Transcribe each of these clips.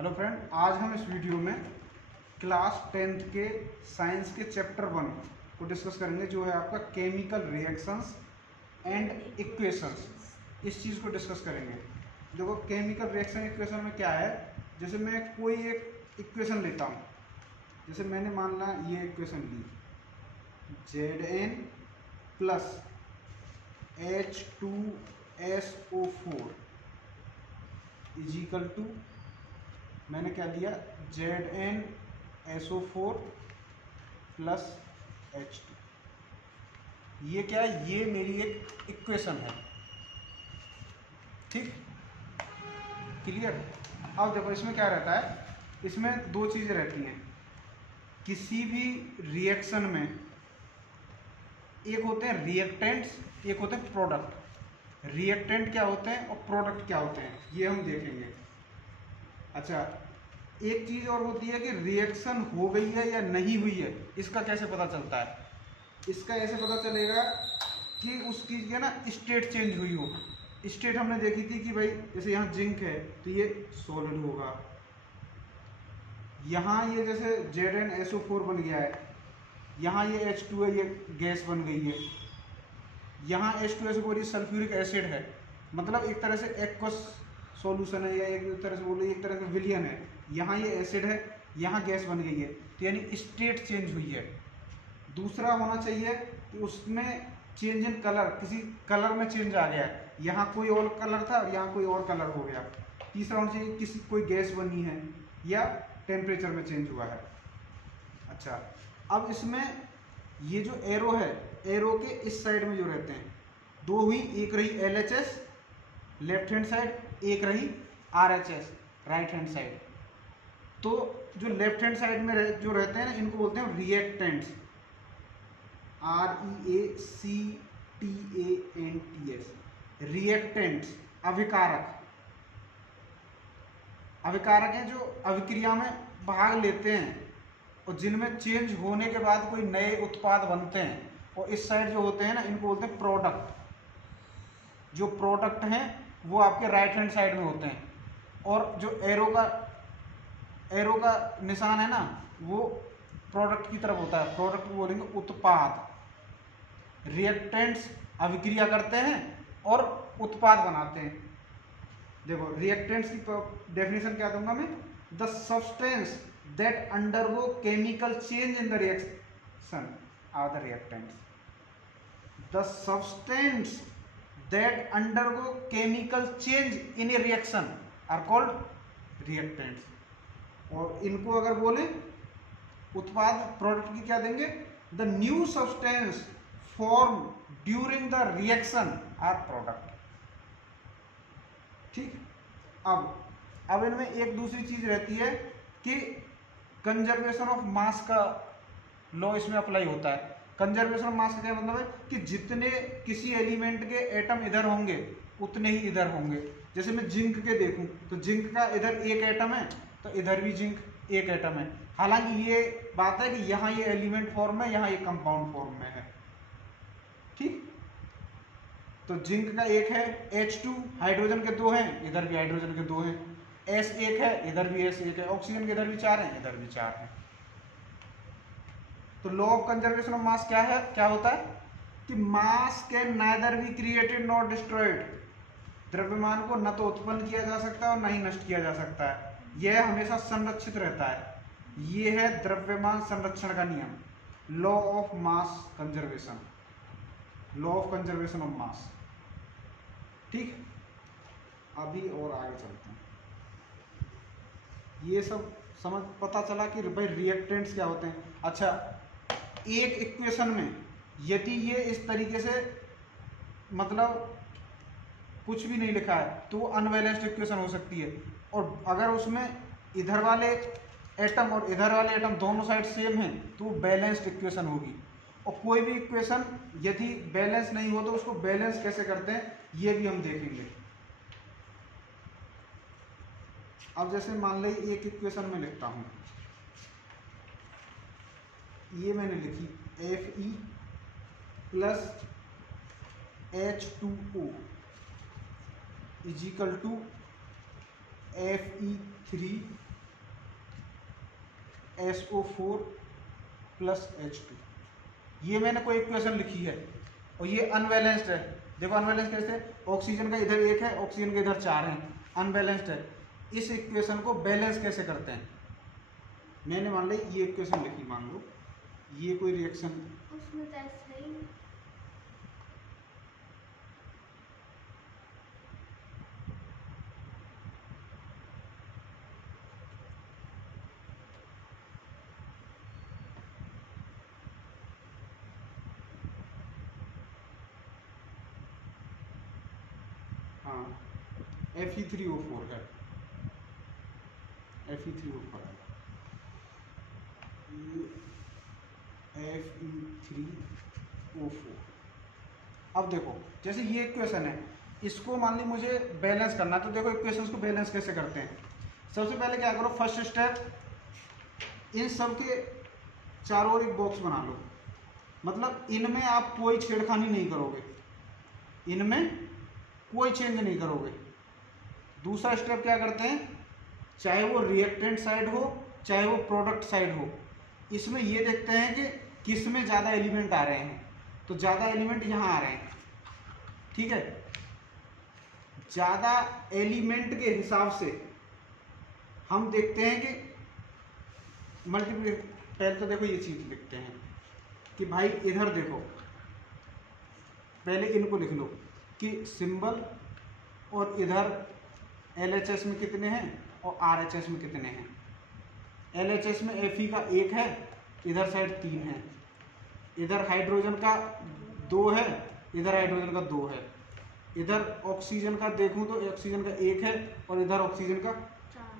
Hello friend, आज हम इस वीडियो में क्लास 10th के साइंस के चैप्टर 1 को डिस्कस करेंगे, जो है आपका केमिकल रिएक्शंस एंड इक्वेशंस। इस चीज़ को डिस्कस करेंगे। देखो, केमिकल रिएक्शन इक्वेशन में क्या है। जैसे मैं कोई एक इक्वेशन लेता हूँ, जैसे मैंने मान ला ये इक्वेशन ली, Zn plus H2SO4 is equal to, मैंने क्या लिया, ZnSO4 प्लस H2। ये क्या है, ये मेरी एक इक्वेशन है। ठीक, क्लियर। अब देखो इसमें क्या रहता है, इसमें दो चीज़ें रहती हैं किसी भी रिएक्शन में। एक होते हैं रिएक्टेंट्स, एक होते हैं प्रोडक्ट। रिएक्टेंट क्या होते हैं और प्रोडक्ट क्या होते हैं, ये हम देखेंगे। अच्छा, एक चीज़ और होती है कि रिएक्शन हो गई है या नहीं हुई है, इसका कैसे पता चलता है। इसका ऐसे पता चलेगा कि उसकी क्या ना स्टेट चेंज हुई हो। स्टेट हमने देखी थी कि भाई जैसे यहाँ जिंक है तो ये सॉलिड होगा, यहाँ ये जैसे ZnSO4 बन गया है, यहाँ ये H2 है, ये गैस बन गई है। यहाँ H2SO4 ये सल्फ्यूरिक एसिड है, मतलब एक तरह से एक्वस सॉल्यूशन है, या एक तरह से बोलो एक तरह का विलियन है। यहाँ ये एसिड है, यहाँ गैस बन गई है, तो यानी स्टेट चेंज हुई है। दूसरा होना चाहिए कि उसमें चेंज इन कलर, किसी कलर में चेंज आ गया है, यहाँ कोई और कलर था और यहाँ कोई और कलर हो गया। तीसरा होना चाहिए किसी कोई गैस बनी है या टेम्परेचर में चेंज हुआ है। अच्छा, अब इसमें ये जो एरो है, एरो के इस साइड में जो रहते हैं दो हुई, एक रही LHS लेफ्ट हैंड साइड, एक रही RHS राइट हैंड साइड। तो जो लेफ्ट हैंड साइड में जो रहते हैं ना, इनको बोलते हैं रिएक्टेंट्स, REACTANTS, रिएक्टेंट्स। अभिकारक, अभिकारक हैं जो अभिक्रिया में भाग लेते हैं और जिनमें चेंज होने के बाद कोई नए उत्पाद बनते हैं। और इस साइड जो होते हैं ना, इनको बोलते हैं प्रोडक्ट। जो प्रोडक्ट हैं वो आपके राइट हैंड साइड में होते हैं। और जो एरो का निशान है ना, वो प्रोडक्ट की तरफ होता है। प्रोडक्ट को बोलेंगे उत्पाद। रिएक्टेंट्स अभिक्रिया करते हैं और उत्पाद बनाते हैं। देखो, रिएक्टेंट्स की डेफिनेशन क्या दूंगा मैं, the substance that undergo chemical change in the reaction are the reactants. The substance that undergo chemical change in a reaction are called reactants. और इनको अगर बोले उत्पाद, प्रोडक्ट की क्या देंगे, the new substance form during the reaction are product. ठीक। अब इनमें एक दूसरी चीज रहती है कि कंजर्वेशन ऑफ मास का लॉ इसमें अप्लाई होता है। कंजर्वेशन ऑफ मास का क्या मतलब है कि जितने किसी एलिमेंट के एटम इधर होंगे उतने ही इधर होंगे। जैसे मैं जिंक के देखूं तो जिंक का इधर एक एटम है तो इधर भी जिंक एक एटम है। हालांकि ये बात है कि यहाँ ये एलिमेंट फॉर्म में, यहाँ ये कंपाउंड फॉर्म में है। ठीक, तो जिंक का एक है H2, हाइड्रोजन के दो हैं, इधर भी हाइड्रोजन के दो हैं। S एक है, इधर भी S एक है। ऑक्सीजन के इधर भी 4 हैं, इधर भी 4 हैं। तो law of conservation of mass क्या है, क्या होता है कि मास can neither be created not destroyed. द्रव्यमान को न तो उत्पन्न किया जा सकता है और न ही नष्ट किया जा सकता है, यह हमेशा संरक्षित रहता है। यह है द्रव्यमान संरक्षण का नियम, law of mass conservation, law of conservation of mass. ठीक, अभी और आगे चलते हैं। ये सब समझ पता चला कि भाई रिएक्टेंट्स क्या होते हैं। अच्छा, एक इक्वेशन में यदि ये इस तरीके से मतलब कुछ भी नहीं लिखा है तो वो अनबैलेंस्ड इक्वेशन हो सकती है। और अगर उसमें इधर वाले एटम और इधर वाले एटम दोनों साइड सेम हैं तो वो बैलेंस्ड इक्वेशन होगी। और कोई भी इक्वेशन यदि बैलेंस नहीं हो तो उसको बैलेंस कैसे करते हैं ये भी हम देखेंगे। अब जैसे मान लीजिए एक इक्वेशन में लिखता हूं, ये मैंने लिखी Fe plus H2O is equal to Fe3 SO4 plus H2। ये मैंने कोई इक्वेशन लिखी है और ये अनबैलेंस्ड है। देखो अनबैलेंस्ड कैसे, ऑक्सीजन का इधर 1 है, ऑक्सीजन का इधर 4 है, अनबैलेंस्ड है। इस इक्वेशन को बैलेंस कैसे करते हैं, मैंने मान ली ये इक्वेशन लिखी, मान लो ये कोई रिएक्शन उसमें तो ऐसा ही हाँ Fe3O4 है, Fe3O4 है, Fe3O4। अब देखो जैसे ये इक्वेशन है, इसको मान ली मुझे बैलेंस करना है, तो देखो इक्वेशंस को बैलेंस कैसे करते हैं। सबसे पहले क्या करो, फर्स्ट स्टेप, इन सब के चारों ओर एक बॉक्स बना लो, मतलब इनमें आप कोई छेड़खानी नहीं करोगे, इनमें कोई चेंज नहीं करोगे। दूसरा स्टेप क्या करते हैं, चाहे वो रिएक्टेंट साइड हो चाहे वो प्रोडक्ट साइड हो, इसमें ये देखते हैं कि किस में ज़्यादा एलिमेंट आ रहे हैं, तो ज़्यादा एलिमेंट यहाँ आ रहे हैं, ठीक है। ज़्यादा एलिमेंट के हिसाब से हम देखते हैं कि मल्टीप्लाई, पहले तो देखो ये चीज़ लिखते हैं कि भाई इधर देखो, पहले इनको लिख लो कि सिंबल, और इधर LHS में कितने हैं और RHS में कितने हैं। LHS में Fe का 1 है, इधर साइड 3 है, इधर हाइड्रोजन का 2 है, इधर हाइड्रोजन का 2 है, इधर ऑक्सीजन का देखूं तो ऑक्सीजन का 1 है और इधर ऑक्सीजन का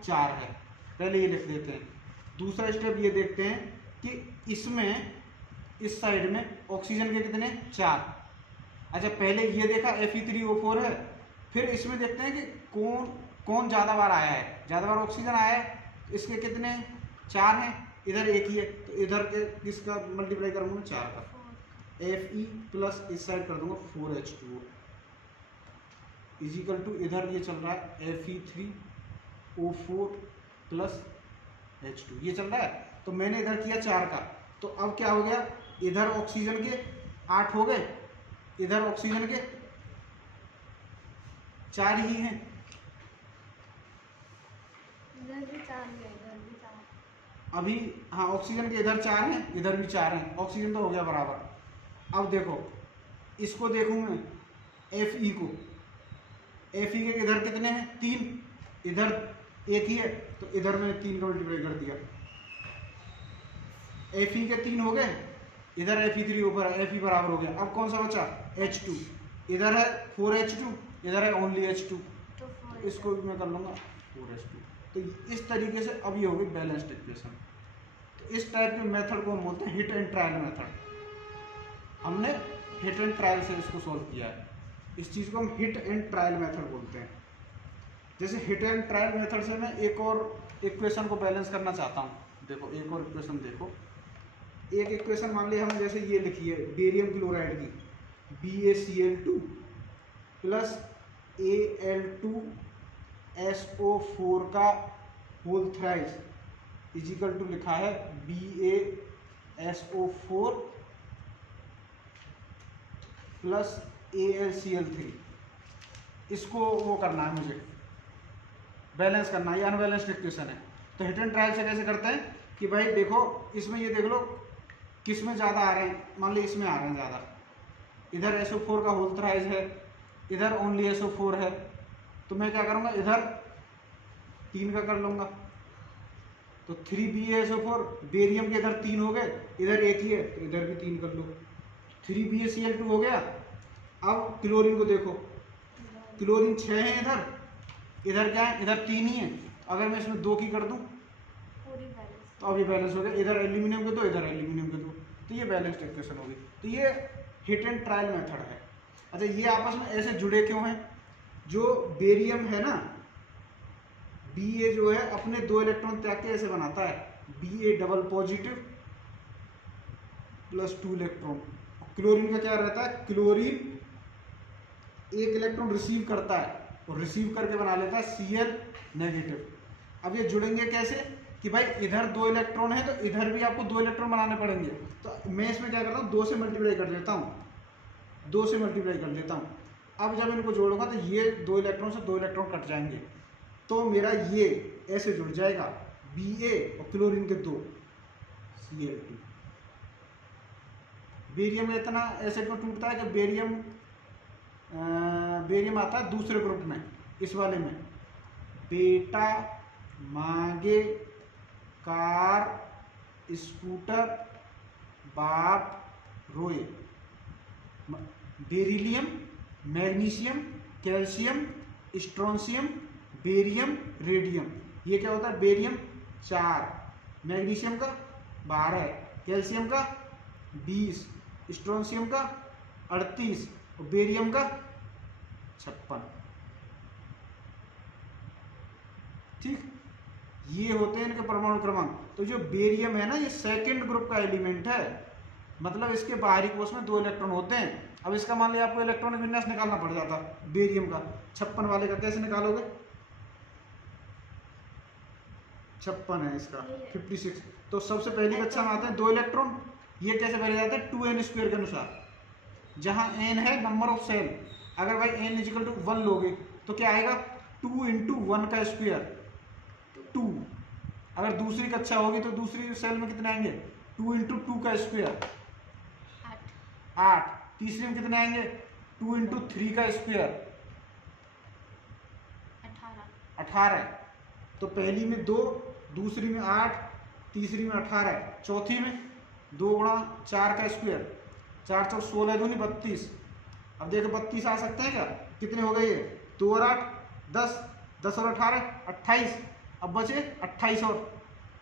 4 है। पहले ये लिख देते हैं। दूसरा स्टेप ये देखते हैं कि इसमें इस साइड में ऑक्सीजन के कितने 4। अच्छा पहले ये देखा Fe3O4 है, फिर इसमें देखते हैं कि कौन ज़्यादा बार आया है। ज़्यादा बार ऑक्सीजन आया है, इसके कितने 4 हैं, इधर 1 ही है, तो इधर के किसका मल्टीप्लाई करूँगा 4 का, Fe प्लस इस साइड कर दूंगा 4H2O इजिकल टू, इधर ये चल रहा है Fe3O4 प्लस H2 ये चल रहा है। तो मैंने इधर किया 4 का, तो अब क्या हो गया, इधर ऑक्सीजन के 8 हो गए, इधर ऑक्सीजन के 4 ही हैं, इधर भी 4 है, इधर भी 4। अभी हाँ ऑक्सीजन के इधर 4 हैं, इधर भी 4 हैं, ऑक्सीजन तो हो गया बराबर। अब देखो इसको देखूँ मैं Fe को, Fe के इधर कितने हैं 3, इधर 1 ही है, तो इधर मैंने 3 का मल्टीप्लाई कर दिया, Fe के 3 हो गए, इधर Fe3O4 है, Fe बराबर हो गया। अब कौन सा बचा H2, इधर है 4H2, इधर है ओनली H2, तो इसको भी मैं कर लूँगा 4H2। तो इस तरीके से अब ये होगी बैलेंस्ड इक्वेशन। तो इस टाइप के मेथड को हम बोलते हैं हिट एंड ट्रायल मेथड। हमने हिट एंड ट्रायल से इसको सॉल्व किया है, इस चीज़ को हम हिट एंड ट्रायल मेथड बोलते हैं। जैसे हिट एंड ट्रायल मेथड से मैं एक और इक्वेशन को बैलेंस करना चाहता हूँ। देखो एक और इक्वेशन देखो, एक इक्वेशन मान ली हमने जैसे ये लिखी है बेरियम क्लोराइड की, BaCl2 प्लस Al2SO4 का होल थ्राइस इजिकल टू लिखा है BaSO4 प्लस AlCl3। इसको वो करना है मुझे, बैलेंस करना है, ये अनबैलेंस्ड इक्वेशन है। तो हिट एंड ट्रायल से कैसे करते हैं कि भाई देखो इसमें ये देख लो किस में ज़्यादा आ रहे हैं, मान ली इसमें आ रहे हैं ज़्यादा, इधर SO4 का होल थ्राइस है, इधर ओनली SO4 है, तो मैं क्या करूँगा इधर 3 का कर लूँगा, तो 3BaSO4, बेरियम के इधर 3 हो गए, इधर 1 ही है, तो इधर भी 3 कर लो, 3BaCl2 हो गया। अब क्लोरीन को देखो, क्लोरीन 6 है इधर, इधर क्या है, इधर 3 ही है, अगर मैं इसमें 2 की कर दूँ तो अब ये बैलेंस हो गया, इधर एल्यूमिनियम के 2, इधर एल्यूमिनियम के 2, तो ये बैलेंस्ड इक्वेशन होगी। तो ये हिट एंड ट्रायल मेथड है। अच्छा ये आपस में ऐसे जुड़े क्यों हैं, जो बेरियम है ना, Ba जो है अपने 2 इलेक्ट्रॉन त्याग के ऐसे बनाता है, Ba double positive plus 2 electron. Chlorine का क्या रहता है, क्लोरीन 1 इलेक्ट्रॉन रिसीव करता है और रिसीव करके बना लेता है Cl नेगेटिव। अब ये जुड़ेंगे कैसे, कि भाई इधर 2 इलेक्ट्रॉन है तो इधर भी आपको 2 इलेक्ट्रॉन बनाने पड़ेंगे। तो मैं इसमें क्या करता हूँ, 2 से मल्टीप्लाई कर देता हूँ, 2 से मल्टीप्लाई कर देता हूँ। अब जब इनको जोड़ूंगा तो ये 2 इलेक्ट्रॉन से 2 इलेक्ट्रॉन कट जाएंगे, तो मेरा ये ऐसे जुड़ जाएगा Ba और क्लोरीन के 2 Cl2। बेरियम इतना एसिड में टूटता है कि बेरियम आता है दूसरे ग्रुप में, इस वाले में बेटा, मागे, कार, स्कूटर, बाप, रोए। Beryllium, magnesium, calcium, strontium, barium, radium. ये क्या होता है, बेरियम 4, मैग्नीशियम का 12, कैल्शियम का 20, स्ट्रोंशियम का 38 और बेरियम का 56। ठीक, ये होते हैं इनके परमाणु क्रमांक। तो जो बेरियम है ना, ये सेकंड ग्रुप का एलिमेंट है, मतलब इसके बाहरी कोष में 2 इलेक्ट्रॉन होते हैं। अब इसका मान लिया आपको इलेक्ट्रॉनिक विन्यास निकालना पड़ जाता बेरियम का, 56 वाले का कैसे निकालोगे, 56 है इसका 56। तो सबसे पहली कक्षा में आते हैं 2 इलेक्ट्रॉन। ये कैसे भरे जाते हैं, 2n² के अनुसार, जहां n है नंबर ऑफ सेल। अगर भाई n = 1 लोगे तो क्या आएगा, 2 × 1 का स्क्वायर 2। अगर दूसरी कक्षा होगी तो दूसरी सेल में कितने आएंगे, 2 × 2 का स्क्वायर 8। तीसरी में कितने आएंगे, 2 × 3 का स्क्वायर 18। तो पहली में 2, दूसरी में 8, तीसरी में 18, चौथी में 2 × 4 का स्क्वायर 4 × 4 = 16, 2 × 32। अब देखो 32 आ सकते हैं क्या, कितने हो गए ये, 2 और 8 10, 10 और 18 28। अब बचे 28 और,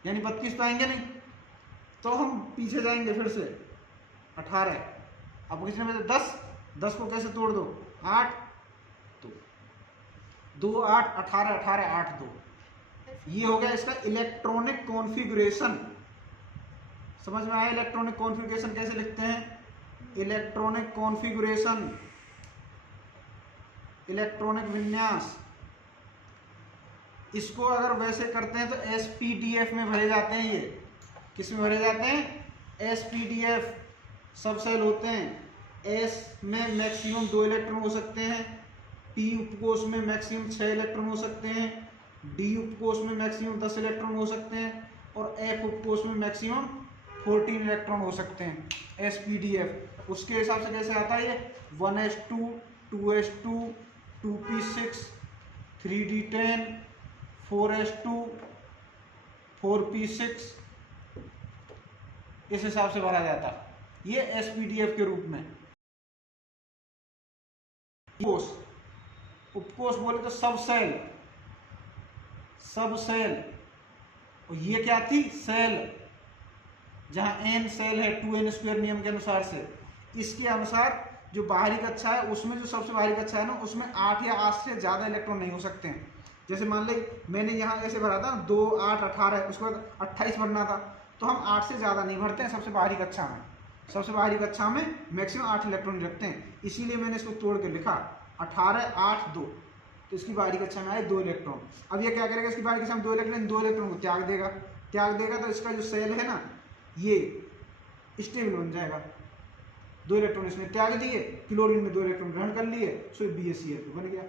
यानी 32 तो आएंगे नहीं, तो हम पीछे जाएंगे फिर से 18। अब कितने में 10, 10 को कैसे तोड़ दो, 8 2, 2 8 18 18 8 2। ये हो गया इसका इलेक्ट्रॉनिक कॉन्फ़िगरेशन। समझ में आया इलेक्ट्रॉनिक कॉन्फ़िगरेशन कैसे लिखते हैं, इलेक्ट्रॉनिक कॉन्फ़िगरेशन, इलेक्ट्रॉनिक विन्यास। इसको अगर वैसे करते हैं तो SPDF में भरे जाते हैं। ये किस में भरे जाते हैं, SPDF। सब सेल होते हैं। S में मैक्सिमम 2 इलेक्ट्रॉन हो सकते हैं, P उपकोष में मैक्सिमम 6 इलेक्ट्रॉन हो सकते हैं, D उपकोष में मैक्सिमम 10 इलेक्ट्रॉन हो सकते हैं और F उपकोष में मैक्सिमम 14 इलेक्ट्रॉन हो सकते हैं। SPDF उसके हिसाब से कैसे आता है ये, 1s2 2s2 2p6 3d10 4s2 4p6, इस हिसाब से भरा जाता है ये SPDF के रूप में। उपकोष बोले तो सब सेल, सब सेल। और ये क्या थी, सेल, जहां n सेल है 2n² नियम के अनुसार से। इसके अनुसार जो बाहरी कक्षा है उसमें, जो सबसे बाहरी कक्षा है ना, उसमें 8 या 8 से ज़्यादा इलेक्ट्रॉन नहीं हो सकते हैं। जैसे मान ली मैंने यहाँ ऐसे भरा था 2 8 18, उसके बाद 28 भरना था, तो हम 8 से ज़्यादा नहीं भरते हैं सबसे बाहरी कक्षा में। सबसे बाहरी कक्षा में मैक्सिमम 8 इलेक्ट्रॉन रखते हैं, इसीलिए मैंने इसको तोड़ के लिखा 18 8 2। तो इसकी बाहरी कक्षा में आए 2 इलेक्ट्रॉन। अब ये क्या करेगा, इसकी बाहरी कक्षा में 2 इलेक्ट्रॉन को त्याग देगा, तो इसका जो सेल है ना, ये स्टेबल बन जाएगा। 2 इलेक्ट्रॉन इसने त्याग दिए, क्लोरीन में 2 इलेक्ट्रॉन ग्रहण कर लिए, सो BaCl2 बन गया।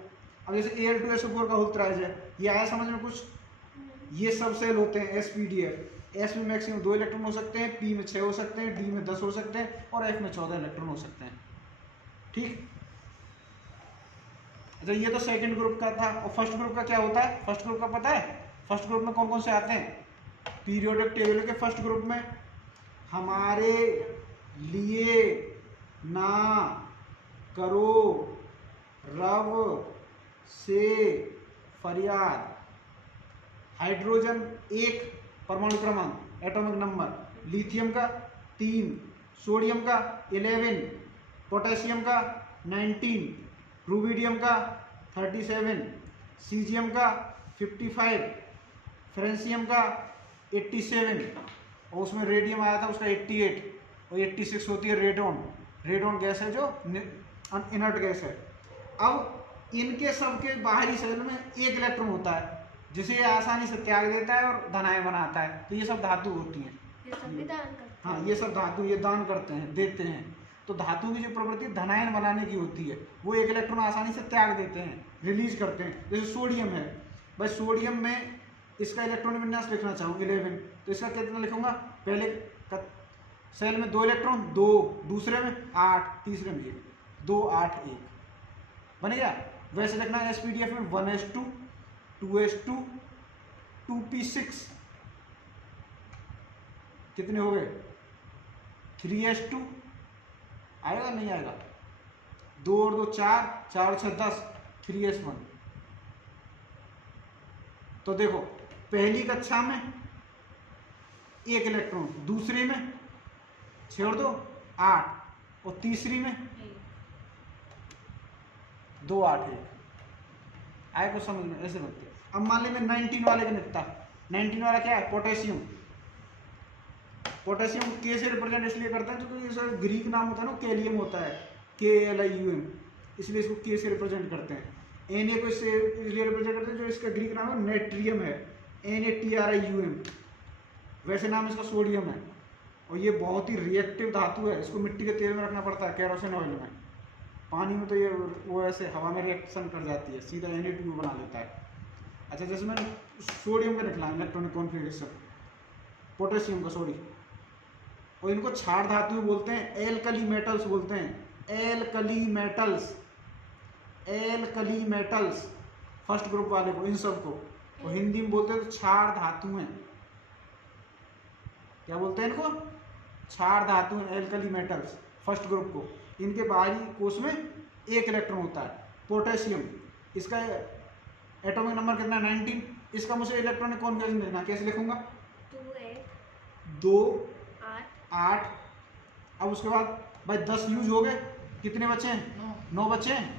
अब जैसे Al2SO4 का होल्ट्राइज है, ये आया समझ में कुछ। ये सब सेल होते हैं SPDF। S में मैक्सिमम 2 इलेक्ट्रॉन हो सकते हैं, P में 6 हो सकते हैं, D में 10 हो सकते हैं और F में 14 इलेक्ट्रॉन हो सकते हैं। ठीक, अच्छा ये तो सेकंड ग्रुप का था। और फर्स्ट ग्रुप का क्या होता है, फर्स्ट ग्रुप का पता है, फर्स्ट ग्रुप में कौन कौन से आते हैं, पीरियोडिक टेबल के फर्स्ट ग्रुप में हमारे लिए ना करो रव से फरियाद। हाइड्रोजन 1 परमाणु क्रमांक एटॉमिक नंबर, लिथियम का 3, सोडियम का 11, पोटेशियम का 19, रुबिडियम का 37, सीजियम का 55, फ्रेंसियम का 87 और उसमें रेडियम आया था उसका 88 और 86 होती है रेडॉन। रेडॉन गैस है जो इनर्ट गैस है। अब इनके सब के बाहरी सेल में 1 इलेक्ट्रॉन होता है, जिसे ये आसानी से त्याग देता है और धनायन बनाता है। तो ये सब धातु होती हैं। ये सभी दान करते हाँ, ये सब धातु ये दान करते हैं, देते हैं। तो धातु की जो प्रवृत्ति धनायन बनाने की होती है, वो एक इलेक्ट्रॉन आसानी से त्याग देते हैं, रिलीज करते हैं। जैसे सोडियम है भाई, सोडियम में इसका इलेक्ट्रॉन विन्यास लिखना चाहूँ 11, तो इसका कितना लिखूंगा, पहले सेल में 2 इलेक्ट्रॉन, 2, दूसरे में 8, तीसरे में 1, 2 8 1 बन गया। वैसे लिखना है एसपीडीएफ में 1s2 2s2 2p6 कितने हो गए, 3s2 आएगा नहीं आएगा, 2 और 2 4, 4 और 6 10, 3s1। तो देखो पहली कक्षा में 1 इलेक्ट्रॉन, दूसरी में छोड़ दो 8 और तीसरी में 2 8 1 आए को समझ में, ऐसे बनते। अब मान ली मैं 19 वाले का निकता, 19 वाला क्या है, पोटेशियम। पोटेशियम के से रिप्रेजेंट इसलिए करते हैं क्योंकि इसका ग्रीक नाम होता है ना, कैलियम होता है, KLIUM, इसलिए इसको के से रिप्रेजेंट करते हैं। Na को इससे इसलिए रिप्रेजेंट करते हैं जो इसका ग्रीक नाम है नेट्रियम है, NaTrium। वैसे नाम इसका सोडियम है, और ये बहुत ही रिएक्टिव धातु है। इसको मिट्टी के तेल में रखना पड़ता है, केरोसिन ऑयल में। पानी में तो ये वो ऐसे हवा में रिएक्शन कर जाती है, सीधा Na2 बना लेता है। अच्छा, जैसे मैं सोडियम का निकला इलेक्ट्रॉनिक कॉन्फ़िगरेशन, पोटेशियम का सॉरी, और इनको क्षार धातु बोलते हैं, एल्कली मेटल्स बोलते हैं, alkali metals, alkali metals first group वाले को, इन सब को। और हिंदी में बोलते हैं तो क्षार धातु हैं। क्या बोलते हैं इनको, क्षार धातु हैं, एल्कली मेटल्स फर्स्ट ग्रुप को। इनके बाहरी कोश में 1 इलेक्ट्रॉन होता है। पोटेशियम, इसका एटॉमिक नंबर कितना है, 19। इसका मुझे इलेक्ट्रॉनिक कॉन्फ़िगरेशन लिखना, कैसे लिखूंगा, 2 8। अब उसके बाद भाई 10 यूज हो गए, कितने बचे हैं, 9 बचे हैं।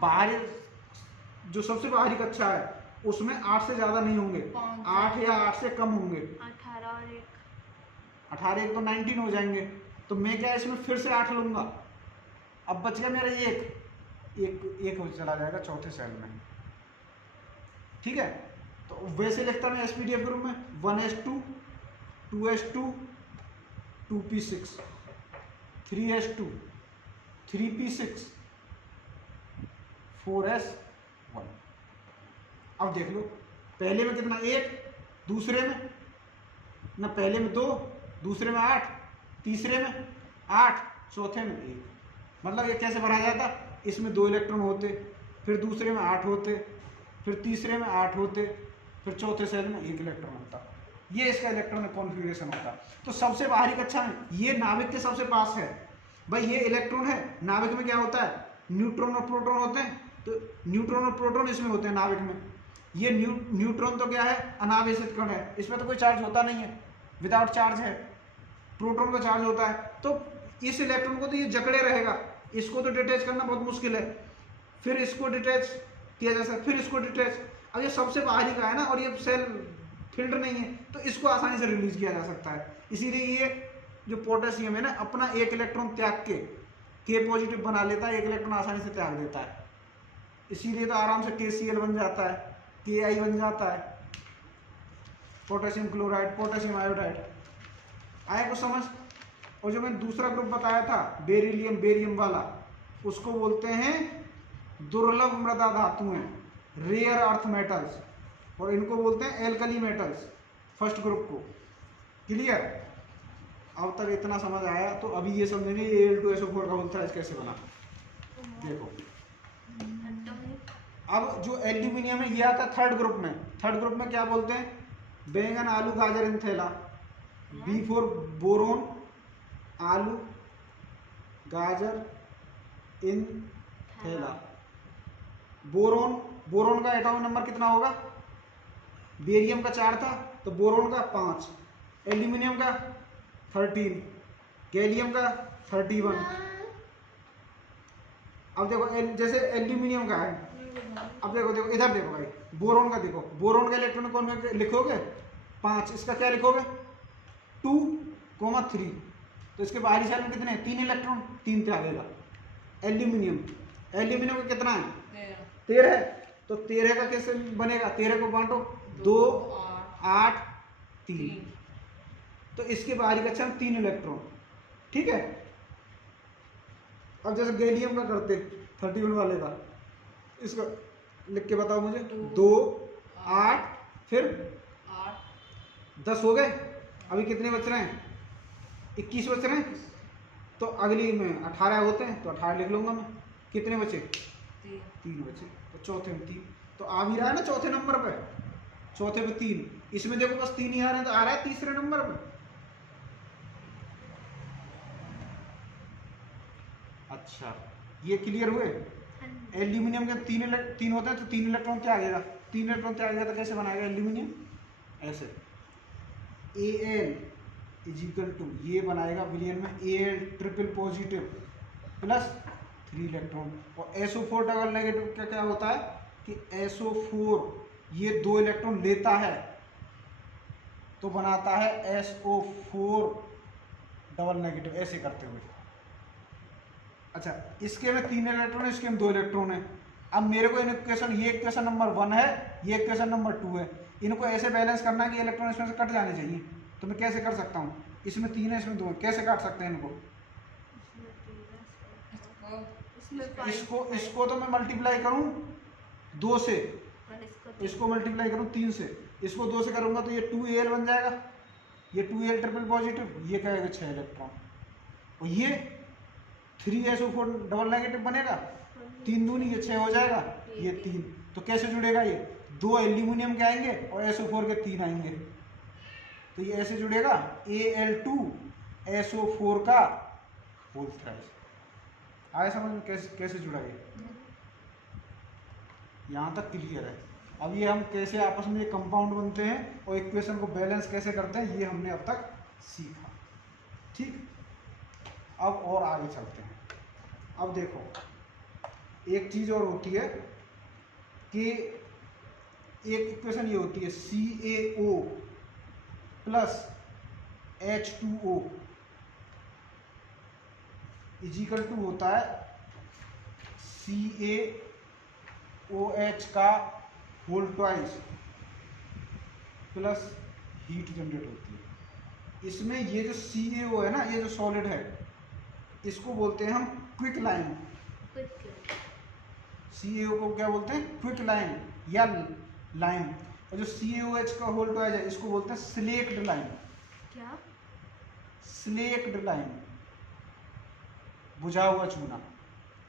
बाहरी जो सबसे बाहरी कक्षा है उसमें 8 से ज़्यादा नहीं होंगे, 8 या 8 से कम होंगे। 18 1 तो 19 हो जाएंगे। तो मैं क्या इसमें फिर से 8 लूँगा। अब बच गया मेरा एक हो चला जाएगा चौथे सेल में, ठीक है। तो वैसे लिखता मैं एसपीडीएफ ग्रुप में 1s2 2s2 2p6 3s2 3p6 4s1। अब देख लो, पहले में कितना 1, दूसरे में ना, पहले में 2, दूसरे में 8, तीसरे में 8, चौथे में 1। मतलब ये कैसे भरा जाता, इसमें 2 इलेक्ट्रॉन होते, फिर दूसरे में 8 होते, फिर तीसरे में 8 होते, फिर चौथे सेल में 1 इलेक्ट्रॉन होता। ये इसका इलेक्ट्रॉनिक कॉन्फ़िगरेशन होता। तो सबसे बाहरी कक्षा में ये नाभिक के सबसे पास है भाई, ये इलेक्ट्रॉन है। नाभिक में क्या होता है, न्यूट्रॉन और प्रोटॉन होते हैं। तो न्यूट्रॉन और प्रोटॉन इसमें होते हैं नाभिक में। ये न्यूट्रॉन तो क्या है, अनावेशित कण है, इसमें तो कोई चार्ज होता नहीं है, विदाउट चार्ज है। प्रोटॉन का चार्ज होता है। तो इस इलेक्ट्रॉन को तो ये जकड़े रहेगा, इसको तो डिटैच करना बहुत मुश्किल है, फिर इसको डिटैच किया जा सकता है, फिर इसको डिटैच। अब ये सबसे बाहरी का है ना, और ये सेल फिल्ड नहीं है, तो इसको आसानी से रिलीज किया जा सकता है। इसीलिए ये जो पोटेशियम है ना, अपना 1 इलेक्ट्रॉन त्याग के K पॉजिटिव बना लेता है, 1 इलेक्ट्रॉन आसानी से त्याग देता है। इसीलिए तो आराम से KCl बन जाता है, Ki बन जाता है, पोटेशियम क्लोराइड, पोटेशियम आयोडाइड। आया कुछ समझ। और जो मैंने दूसरा ग्रुप बताया था बेरिलियम, बेरियम वाला, उसको बोलते हैं दुर्लभ मृदा धातुएं, रेयर अर्थ मेटल्स, और इनको बोलते हैं एल्कली मेटल्स फर्स्ट ग्रुप को। क्लियर, अब तक इतना समझ आया। तो अभी ये समझेंगे ये Al2SO4 का बोलता है कैसे बना। देखो अब जो एल्यूमिनियम है ये आता है थर्ड ग्रुप में। थर्ड ग्रुप में क्या बोलते हैं, बैंगन आलू गाजर इनथेला, B4 बोरोन, आलू गाजर इनथेला। बोरोन, बोरोन का एटॉमिक नंबर कितना होगा, बेरियम का 4 था तो बोरोन का 5, एल्यूमिनियम का 13, गैलियम का 31। अब देखो जैसे एल्यूमिनियम का है, अब देखो इधर देखो भाई, बोरोन का देखो, बोरोन का इलेक्ट्रॉनिक कॉन्फ़िगरेशन लिखोगे 5, इसका क्या लिखोगे 2,3। तो इसके बाहरी साइड में कितने, 3 इलेक्ट्रॉन, 3 त्यागेगा। एल्यूमिनियम, एल्यूमिनियम का कितना है 13 है, तो 13 का कैसे बनेगा, 13 को बांटो 2 8 8 3। 3। तो इसके बाहरी कक्षा में 3 इलेक्ट्रॉन, ठीक है। अब जैसे गैलियम का करते 31 वाले का, इसका लिख के बताओ मुझे। 2 8 फिर 8 10 हो गए। अभी कितने बच रहे हैं? 21 बच रहे हैं। तो अगली में 18 होते हैं, तो 18 लिख लूंगा मैं। कितने बचे? 3। 3 बचे। तो चौथे में 3 तो आ भी रहा है ना चौथे नंबर पे। चौथे पे 3, इसमें देखो बस 3 ही आ रहे हैं, तो आ रहा है तीसरे नंबर पे। अच्छा, ये क्लियर हुए। हाँ जी। एल्यूमिनियम के 3 होते हैं, तो 3 इलेक्ट्रॉन क्या आएगा? 3 इलेक्ट्रॉन क्या आएगा? तो कैसे बनाएगा एल्यूमिनियम? ऐसे Al इजिकल टू, ये बनाएगा विलियन में Al triple positive plus 3 electron. और SO4 डबल नेगेटिव का क्या होता है कि SO4 ये 2 इलेक्ट्रॉन लेता है तो बनाता है SO4 डबल नेगेटिव, ऐसे करते हुए। अच्छा, इसके में 3 इलेक्ट्रॉन है, इसके में 2 इलेक्ट्रॉन है। अब मेरे को इक्वेशन, ये इक्वेशन नंबर 1 है, ये इक्वेशन नंबर 2 है। इनको ऐसे बैलेंस करना है कि इलेक्ट्रॉन इसमें से कट जाने चाहिए। तो मैं कैसे कर सकता हूँ? इसमें 3 है, इसमें 2 है, कैसे काट सकते हैं इनको? इसको तो मैं मल्टीप्लाई करूँ 2 से, इसको मल्टीप्लाई करूँ 3 से, इसको 2 से करूँगा तो ये 2Al बन जाएगा। ये 2Al ट्रिपल पॉजिटिव, ये कहेगा 6 इलेक्ट्रॉन, और ये 3SO4 डबल नेगेटिव बनेगा। 3 दूनी ये 6 हो जाएगा, ये 3। तो कैसे जुड़ेगा? ये 2 एल्यूमिनियम के आएंगे और SO4 के 3 आएंगे, तो ये ऐसे जुड़ेगा Al2SO4 का होल थ्राइस। आए समझ में कैसे कैसे जुड़ा ये? यहाँ तक क्लियर है। अब ये हम कैसे आपस में ये कंपाउंड बनते हैं और इक्वेशन को बैलेंस कैसे करते हैं, ये हमने अब तक सीखा। ठीक, अब और आगे चलते हैं। अब देखो, एक चीज़ और होती है कि एक इक्वेशन ये होती है CaO plus H2O is equal to होता है CaOH का whole twice plus heat generate होती है। इसमें ये जो CaO है ना, ये जो सॉलिड है, इसको बोलते हैं हम क्विक लाइन। CaO को क्या बोलते हैं? क्विक लाइन या लाइन। और जो CaOH का होल ट्वाइस है, इसको बोलते हैं स्लेक्ड लाइन। क्या? स्लेक्ड लाइन, बुझा हुआ चूना,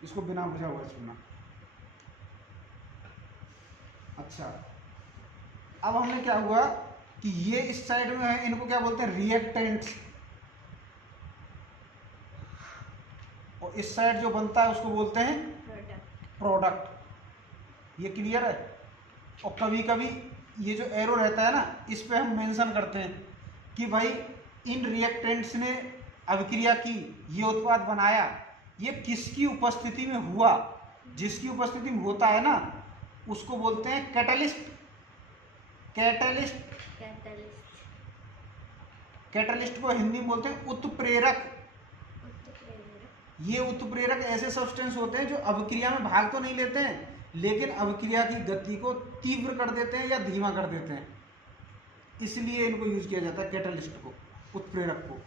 इसको बिना बुझा हुआ चूना। अच्छा, अब हमने क्या हुआ कि ये इस साइड में है, इनको क्या बोलते हैं? रिएक्टेंट्स। और इस साइड जो बनता है उसको बोलते हैं प्रोडक्ट। ये क्लियर है। और कभी कभी ये जो एरो रहता है ना, इस पे हम मेंशन करते हैं कि भाई इन रिएक्टेंट्स ने अभिक्रिया की, ये उत्पाद बनाया, ये किसकी उपस्थिति में हुआ। जिसकी उपस्थिति में होता है ना, उसको बोलते हैं कैटलिस्ट। कैटलिस्ट को हिंदी में बोलते हैं उत्प्रेरक। ये उत्प्रेरक ऐसे सब्सटेंस होते हैं जो अभिक्रिया में भाग तो नहीं लेते हैं, लेकिन अभिक्रिया की गति को तीव्र कर देते हैं या धीमा कर देते हैं। इसलिए इनको यूज किया जाता है कैटलिस्ट को, उत्प्रेरक को।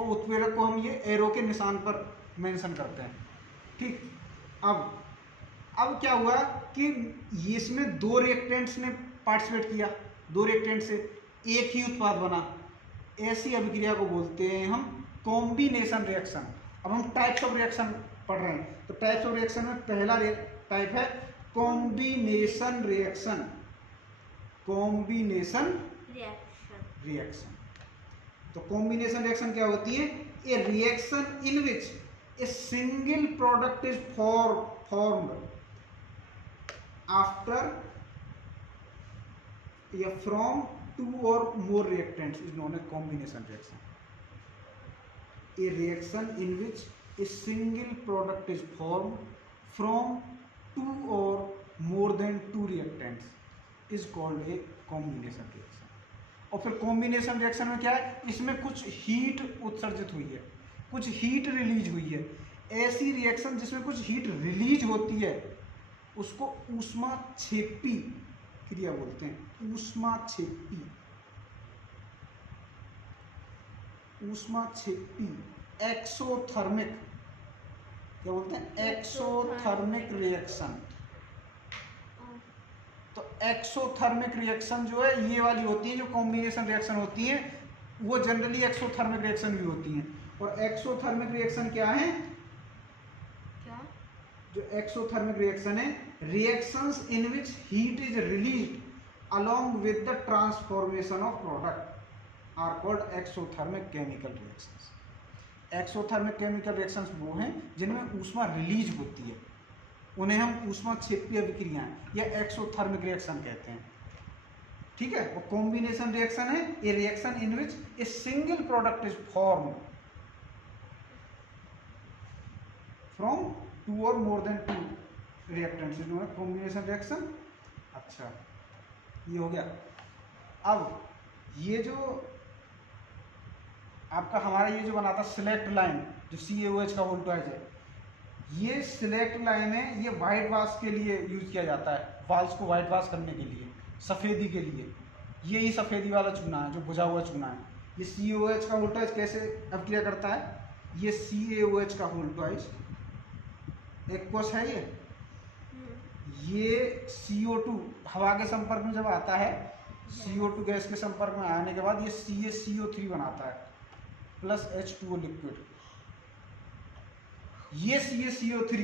और उत्प्रेरक को हम ये एरो के निशान पर मेंशन करते हैं। ठीक, अब क्या हुआ कि इसमें 2 रिएक्टेंट्स ने पार्टिसिपेट किया, 2 रिएक्टेंट से एक ही उत्पाद बना। ऐसी अभिक्रिया को बोलते हैं हम कॉम्बिनेशन रिएक्शन। अब हम टाइप्स ऑफ रिएक्शन पढ़ रहे हैं, तो टाइप्स ऑफ रिएक्शन में पहला टाइप है कॉम्बिनेशन रिएक्शन। Combination reaction. तो कॉम्बिनेशन रिएक्शन क्या होती है? A reaction in which a single product is formed after या from 2 or more reactants is known as combination reaction. A reaction in which a single product is formed from 2 or more than 2 reactants is called a combination reaction. और फिर combination reaction में क्या है? इसमें कुछ heat उत्सर्जित हुई है, कुछ हीट रिलीज हुई है। ऐसी रिएक्शन जिसमें कुछ हीट रिलीज होती है उसको ऊष्माक्षेपी क्रिया बोलते हैं। ऊष्माक्षेपी, ऊष्माक्षेपी एक्सोथर्मिक, क्या बोलते हैं, एक्सोथर्मिक रिएक्शन। तो एक्सोथर्मिक रिएक्शन जो है ये वाली होती है, जो कॉम्बिनेशन रिएक्शन होती है वो जनरली एक्सोथर्मिक रिएक्शन भी होती हैं। और एक्सोथर्मिक रिएक्शन क्या है, क्या? जो एक्सोथर्मिक रिएक्शन है, reactions in which heat is released along with the transformation of product are called exothermic chemical reactions. Exothermic chemical reactions वो हैं जिनमें ऊष्मा रिलीज होती है, उन्हें हम ऊष्माक्षेपी अभिक्रियाएं या एक्सोथर्मिक रिएक्शन कहते हैं। ठीक है, वो कॉम्बिनेशन रिएक्शन है, a reaction in which a single product is form from two और more than two reactants, combination reaction. अच्छा, ये हो गया। अब ये जो आपका हमारा ये जो बना था सिलेक्ट लाइन, जो CaOH का वोल्टेज है, ये सिलेक्ट लाइन है, ये वाइट वाश के लिए यूज किया जाता है, वाल्स को वाइट वाश करने के लिए, सफ़ेदी के लिए। यही सफ़ेदी वाला चूना है जो बुझा हुआ चूना है। ये CaOH का वोल्टेज कैसे अभिक्रिया करता है, ये CaOH का वोल्टेज एक्वस है, ये CO2 हवा के संपर्क में जब आता है, CO2 गैस के संपर्क में आने के बाद ये CaCO3 बनाता है प्लस H2O लिक्विड। ये CaCO3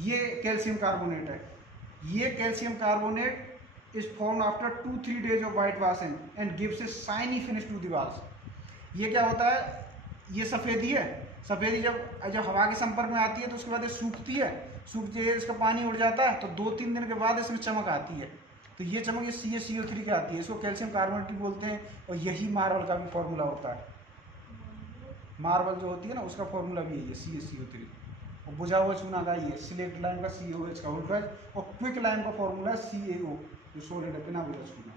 ये कैल्शियम कार्बोनेट है। ये calcium carbonate is formed after 2-3 days of white washing and gives a shiny finish to the walls. ये क्या होता है, ये सफ़ेदी है, सफ़ेदी जब हवा के संपर्क में आती है तो उसके बाद ये सूखती है, सूख जाए इसका पानी उड़ जाता है, तो 2-3 दिन के बाद इसमें चमक आती है। तो ये चमक ये CaCO3 की आती है, इसको कैल्शियम कार्बोनेट बोलते हैं। और यही मार्बल का भी फॉर्मूला होता है, मार्बल जो होती है ना उसका फॉर्मूला भी है ये CaCO3। और बुझा हुआ चूना का ये सिलेक्ट लाइन का CaOH का वोल्टेज, और क्विक लाइन का फॉर्मूला है CaO, जो सॉलिड है, बिना बुझा चूना।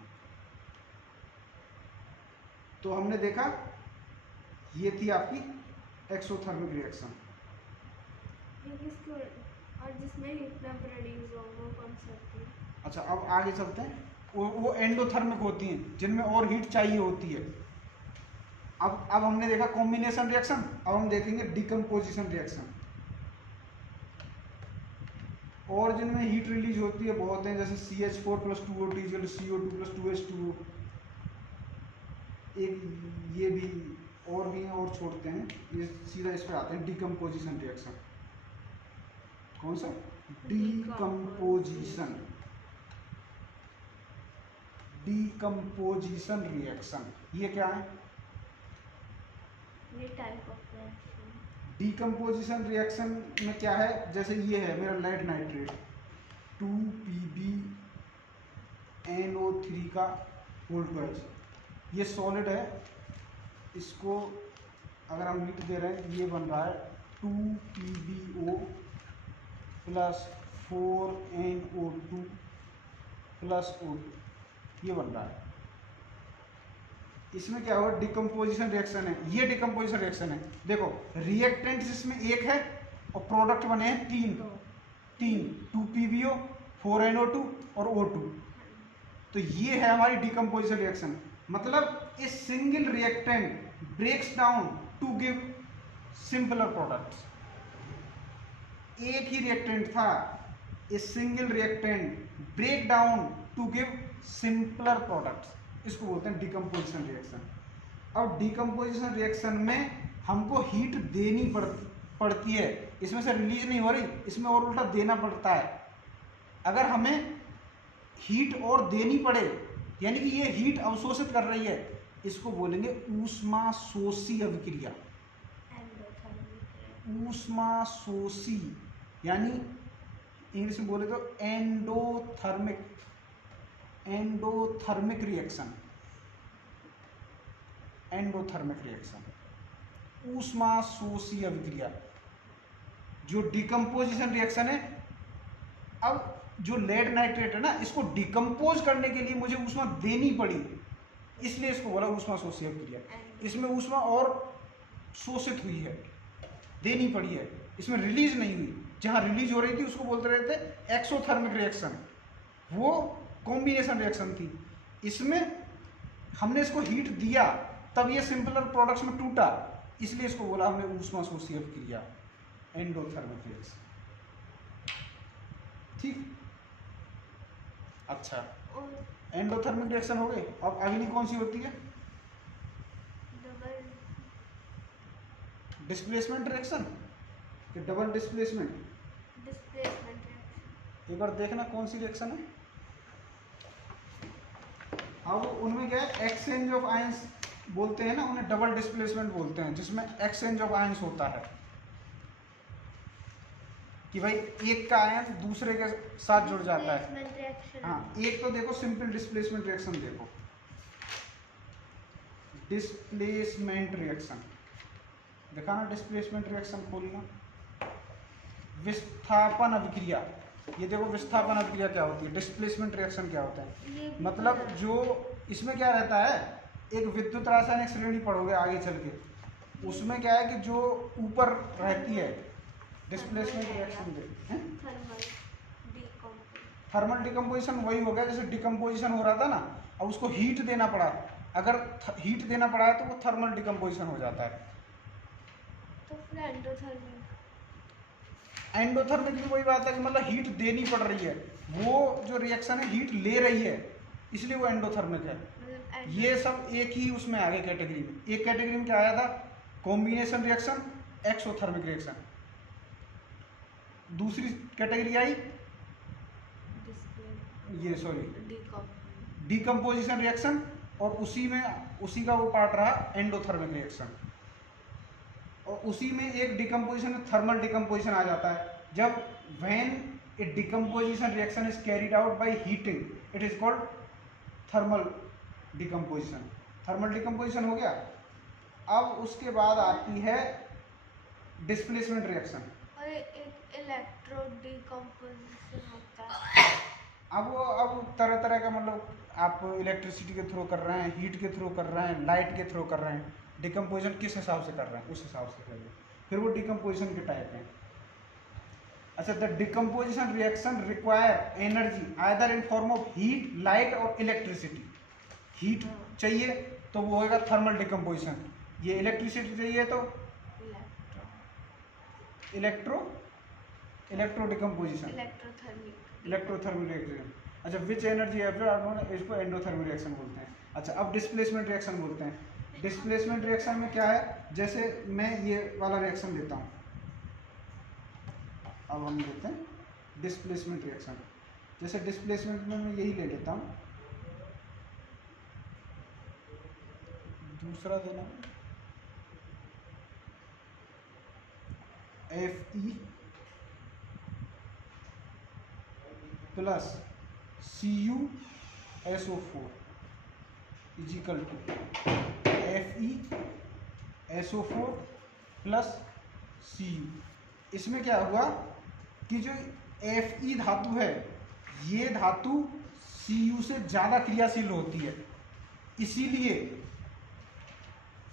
तो हमने देखा ये थी आपकी एक्सोथर्मिक रिएक्शन। ये किसकी और जिसमें हीट ना प्रोड्यूस हो वो कौन सी होती है? अच्छा, अब आगे चलते हैं। वो एंडोथर्मिक होती हैं जिनमें और हीट चाहिए होती है। अब हमने देखा कॉम्बिनेशन रिएक्शन, अब हम देखेंगे डिकम्पोजिशन रिएक्शन। और जिनमें हीट रिलीज होती है बहुत हैं, जैसे CH4 + 2O2 CO2 + 2H2O। एक ये भी और भी हैं, और छोड़ते हैं, ये सीधा इस पर आते हैं, डिकम्पोजिशन रिएक्शन। कौन सा? Decomposition, decomposition reaction. ये क्या है? ये type of reaction. Decomposition reaction में क्या है, जैसे ये है मेरा लेड नाइट्रेट 2PbNO3 का वोल्टेज, ये सॉलिड है, इसको अगर हम हीट दे रहे हैं, ये बन रहा है 2PbO + 4NO2 + O2, ये बन रहा है। इसमें क्या होगा, डिकम्पोजिशन रिएक्शन है, ये डिकम्पोजिशन रिएक्शन है। देखो रिएक्टेंट इसमें एक है और प्रोडक्ट बने हैं तीन 2PbO 4NO2 और O2। तो ये है हमारी डिकम्पोजिशन रिएक्शन। मतलब इस single reactant breaks down to give simpler products. एक ही रिएक्टेंट था, इस single reactant break down to give simpler products, इसको बोलते हैं डिकम्पोजिशन रिएक्शन। अब डिकम्पोजिशन रिएक्शन में हमको हीट देनी पड़ती है, इसमें से रिलीज नहीं हो रही, इसमें और उल्टा देना पड़ता है। अगर हमें हीट और देनी पड़े, यानी कि ये हीट अवशोषित कर रही है, इसको बोलेंगे ऊष्माशोषी अभिक्रिया। ऊष्माशोषी यानी इंग्लिश में बोले तो एंडोथर्मिक रिएक्शन, एंडोथर्मिक रिएक्शन, ऊष्माशोषी अभिक्रिया जो डिकम्पोजिशन रिएक्शन है। अब जो लेड नाइट्रेट है ना, इसको डिकम्पोज करने के लिए मुझे ऊष्मा देनी पड़ी, इसलिए इसको बोला ऊष्माशोषी अभिक्रिया। इसमें ऊष्मा और शोषित हुई है, देनी पड़ी है, इसमें रिलीज नहीं हुई। जहाँ रिलीज हो रही थी उसको बोलते रहते एक्सोथर्मिक रिएक्शन। वो कॉम्बिनेशन रिएक्शन थी। इसमें हमने इसको हीट दिया तब ये सिंपलर प्रोडक्ट्स में टूटा, इसलिए इसको बोला हमने ऊष्मा शोषी अभिक्रिया, एंडोथर्मिक रिएक्शन। ठीक, अच्छा और एंडोथर्मिक रिएक्शन हो गए। अब अगली कौन सी होती है? डबल डिस्प्लेसमेंट रिएक्शन कि डबल डिस्प्लेसमेंट? Displacement reaction. एक बार देखना कौन सी रिएक्शन है। अब उनमें क्या है, एक्सचेंज ऑफ आयंस बोलते हैं ना, उन्हें डबल डिस्प्लेसमेंट बोलते हैं, जिसमें एक्सचेंज ऑफ आयंस होता है कि भाई एक का आयन दूसरे के साथ जुड़ जाता है। Displacement reaction. हाँ, एक तो देखो सिंपल डिस्प्लेसमेंट रिएक्शन, देखो डिस्प्लेसमेंट रिएक्शन देखा ना, डिस्प्लेसमेंट रिएक्शन खोलना। विस्थापन अभिक्रिया, ये देखो विस्थापन अभिक्रिया क्या होती है, डिस्प्लेसमेंट रिएक्शन क्या होता है। ये भी मतलब पता है। जो इसमें क्या रहता है, एक विद्युत रासायनिक श्रेणी पढ़ोगे आगे चल के, उसमें क्या है कि जो ऊपर रहती है डिस्प्लेसमेंट रिएक्शन में थर्मल डिकम्पोजिशन। थर्मल डिकम्पोजिशन वही हो गया, जैसे डिकम्पोजिशन हो रहा था ना, अब उसको हीट देना पड़ा, अगर हीट देना पड़ा है तो वो थर्मल डिकम्पोजिशन हो जाता है। तो फिर एंडोथर्मिक। एंडोथर्मिक भी वही बात है कि मतलब हीट देनी पड़ रही है, वो जो रिएक्शन है हीट ले रही है, इसलिए वो एंडोथर्मिक है। मतलब ये सब एक ही उसमें आ गए कैटेगरी में। एक कैटेगरी में क्या आया था, कॉम्बिनेशन रिएक्शन, एक्सोथर्मिक रिएक्शन। दूसरी कैटेगरी आई ये सॉरी डिकम्पोजिशन रिएक्शन, और उसी का वो पार्ट रहा एंडोथर्मिक रिएक्शन। और उसी में एक डिकम्पोजिशन में थर्मल डिकम्पोजिशन आ जाता है, जब when A decomposition reaction is carried out by heating it is called thermal decomposition. Thermal decomposition हो गया। अब उसके बाद आती है डिस्प्लेसमेंट रिएक्शन। और एक इलेक्ट्रो डिकम्पोजिशन होता है। अब तरह तरह का, मतलब आप इलेक्ट्रिसिटी के थ्रू कर रहे हैं, हीट के थ्रू कर रहे हैं, लाइट के थ्रू कर रहे हैं, डिकम्पोजिशन किस हिसाब से कर रहे हैं उस हिसाब से करिए। फिर वो डिकम्पोजिशन के टाइप हैं। अच्छा, the decomposition reaction require energy either in form of heat, light और इलेक्ट्रिसिटी। हीट चाहिए तो वो होएगा थर्मल डिकम्पोजिशन, ये इलेक्ट्रिसिटी चाहिए तो electro decomposition, electrothermic. Electrothermal reaction. अच्छा, विच एनर्जी इसको एंडोथर्मल रिएक्शन बोलते हैं। अच्छा, अब डिस्प्लेसमेंट रिएक्शन बोलते हैं। डिस्प्लेसमेंट रिएक्शन में क्या है, जैसे मैं ये वाला रिएक्शन लेता हूँ, अब हम लेते हैं डिस्प्लेसमेंट रिएक्शन। जैसे डिस्प्लेसमेंट में मैं यही ले लेता हूँ, दूसरा देना Fe plus CuSO4 equal to FeSO4 plus Cu। इसमें क्या हुआ कि जो Fe धातु है, ये धातु Cu से ज़्यादा क्रियाशील होती है, इसीलिए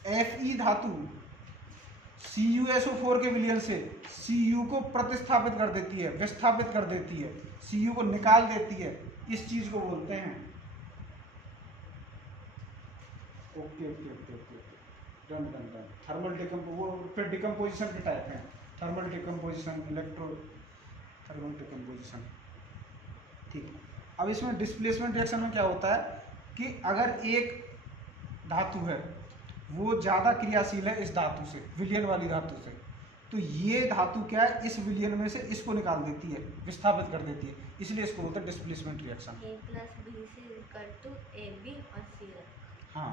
Fe धातु CuSO4 के विलयन से Cu को प्रतिस्थापित कर देती है, विस्थापित कर देती है, Cu को निकाल देती है। इस चीज को बोलते हैं okay okay okay okay done done done thermal वो फिर डिकम्पोजिशन के टाइप हैं, thermal decomposition, electro thermal decomposition. ठीक, अब इसमें डिस्प्लेसमेंट रिएक्शन में क्या होता है कि अगर एक धातु है वो ज़्यादा क्रियाशील है इस धातु से, विलयन वाली धातु से, तो ये धातु क्या है, इस विलयन में से इसको निकाल देती है, विस्थापित कर देती है, इसलिए इसको बोलते हैं displacement reaction. A plus B C is equal to AB और C रखा। हाँ,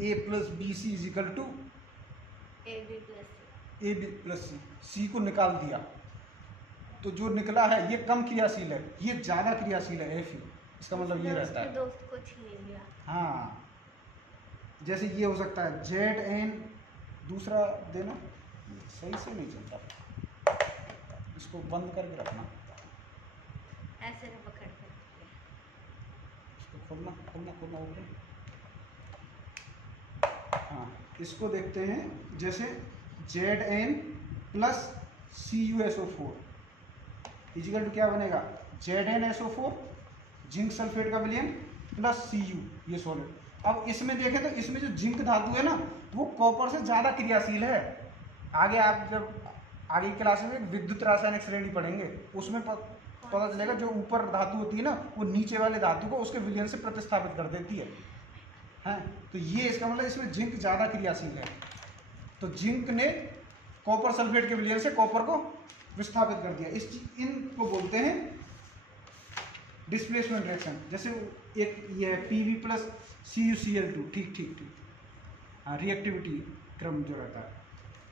A plus B C is equal to AB plus C। A B plus C, C को निकाल दिया तो जो निकला है ये कम क्रियाशील है, ये ज़्यादा क्रियाशील है Fe, इसका मतलब ये रहता है। दोस्त को छीन लिया। हाँ, जैसे ये हो सकता है ZN, दूसरा देना सही से नहीं चलता, इसको बंद करके रखना, ऐसे ना पकड़ के। इसको खोलना खोलना खोलना ओके। हाँ, इसको देखते हैं, जैसे ZN plus CuSO4 equal to क्या बनेगा, ZnSO4 जिंक सल्फेट का विलयन प्लस Cu, ये सॉलिड। अब इसमें देखें तो इसमें जो जिंक धातु है ना वो कॉपर से ज़्यादा क्रियाशील है। आगे आप जब आगे की क्लास में विद्युत रासायनिक श्रेणी पढ़ेंगे उसमें पता चलेगा जो ऊपर धातु होती है ना वो नीचे वाले धातु को उसके विलयन से प्रतिस्थापित कर देती है। हैं तो ये इसका मतलब इसमें जिंक ज़्यादा क्रियाशील है। तो जिंक ने कॉपर सल्फेट के विलयन से कॉपर को विस्थापित कर दिया। इनको बोलते हैं डिस्प्लेसमेंट रिएक्शन। जैसे एक ये है Pb प्लस CuCl2, ठीक, हाँ रिएक्टिविटी क्रम जो रहता है,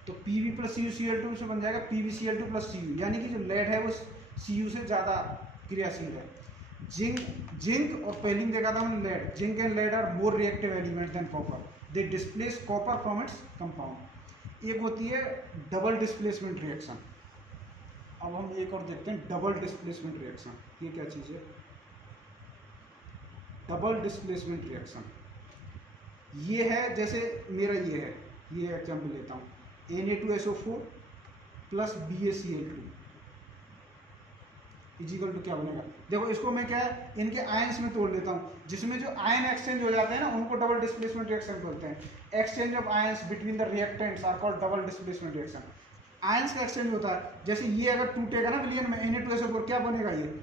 तो Pb प्लस CuCl2 से बन जाएगा PbCl2 प्लस Cu, यानी कि जो लेड है वो Cu से ज़्यादा क्रियाशील है। जिंक और पहले देखा था हमने lead, zinc and lead are more reactive element than copper, they displace copper from its compound. एक होती है डबल डिस्प्लेसमेंट रिएक्शन। अब हम एक और देखते हैं डबल डिस्प्लेसमेंट रिएक्शन। ये क्या चीज़ है? डबल डिस्प्लेसमेंट रिएक्शन ये है, जैसे मेरा ये एग्जाम्पल लेता हूँ, Na2SO4 plus BaCl2 is equal to क्या बनेगा? देखो इसको मैं क्या है इनके आयंस में तोड़ लेता हूँ, जिसमें जो आयन एक्सचेंज हो जाते हैं ना उनको डबल डिस्प्लेसमेंट रिएक्शन बोलते हैं। Exchange of ions between the reactants are called double displacement reaction. Ions का एक्सचेंज होता है, जैसे ये अगर टूटेगा ना विलयन में Na2SO4 क्या बनेगा? ये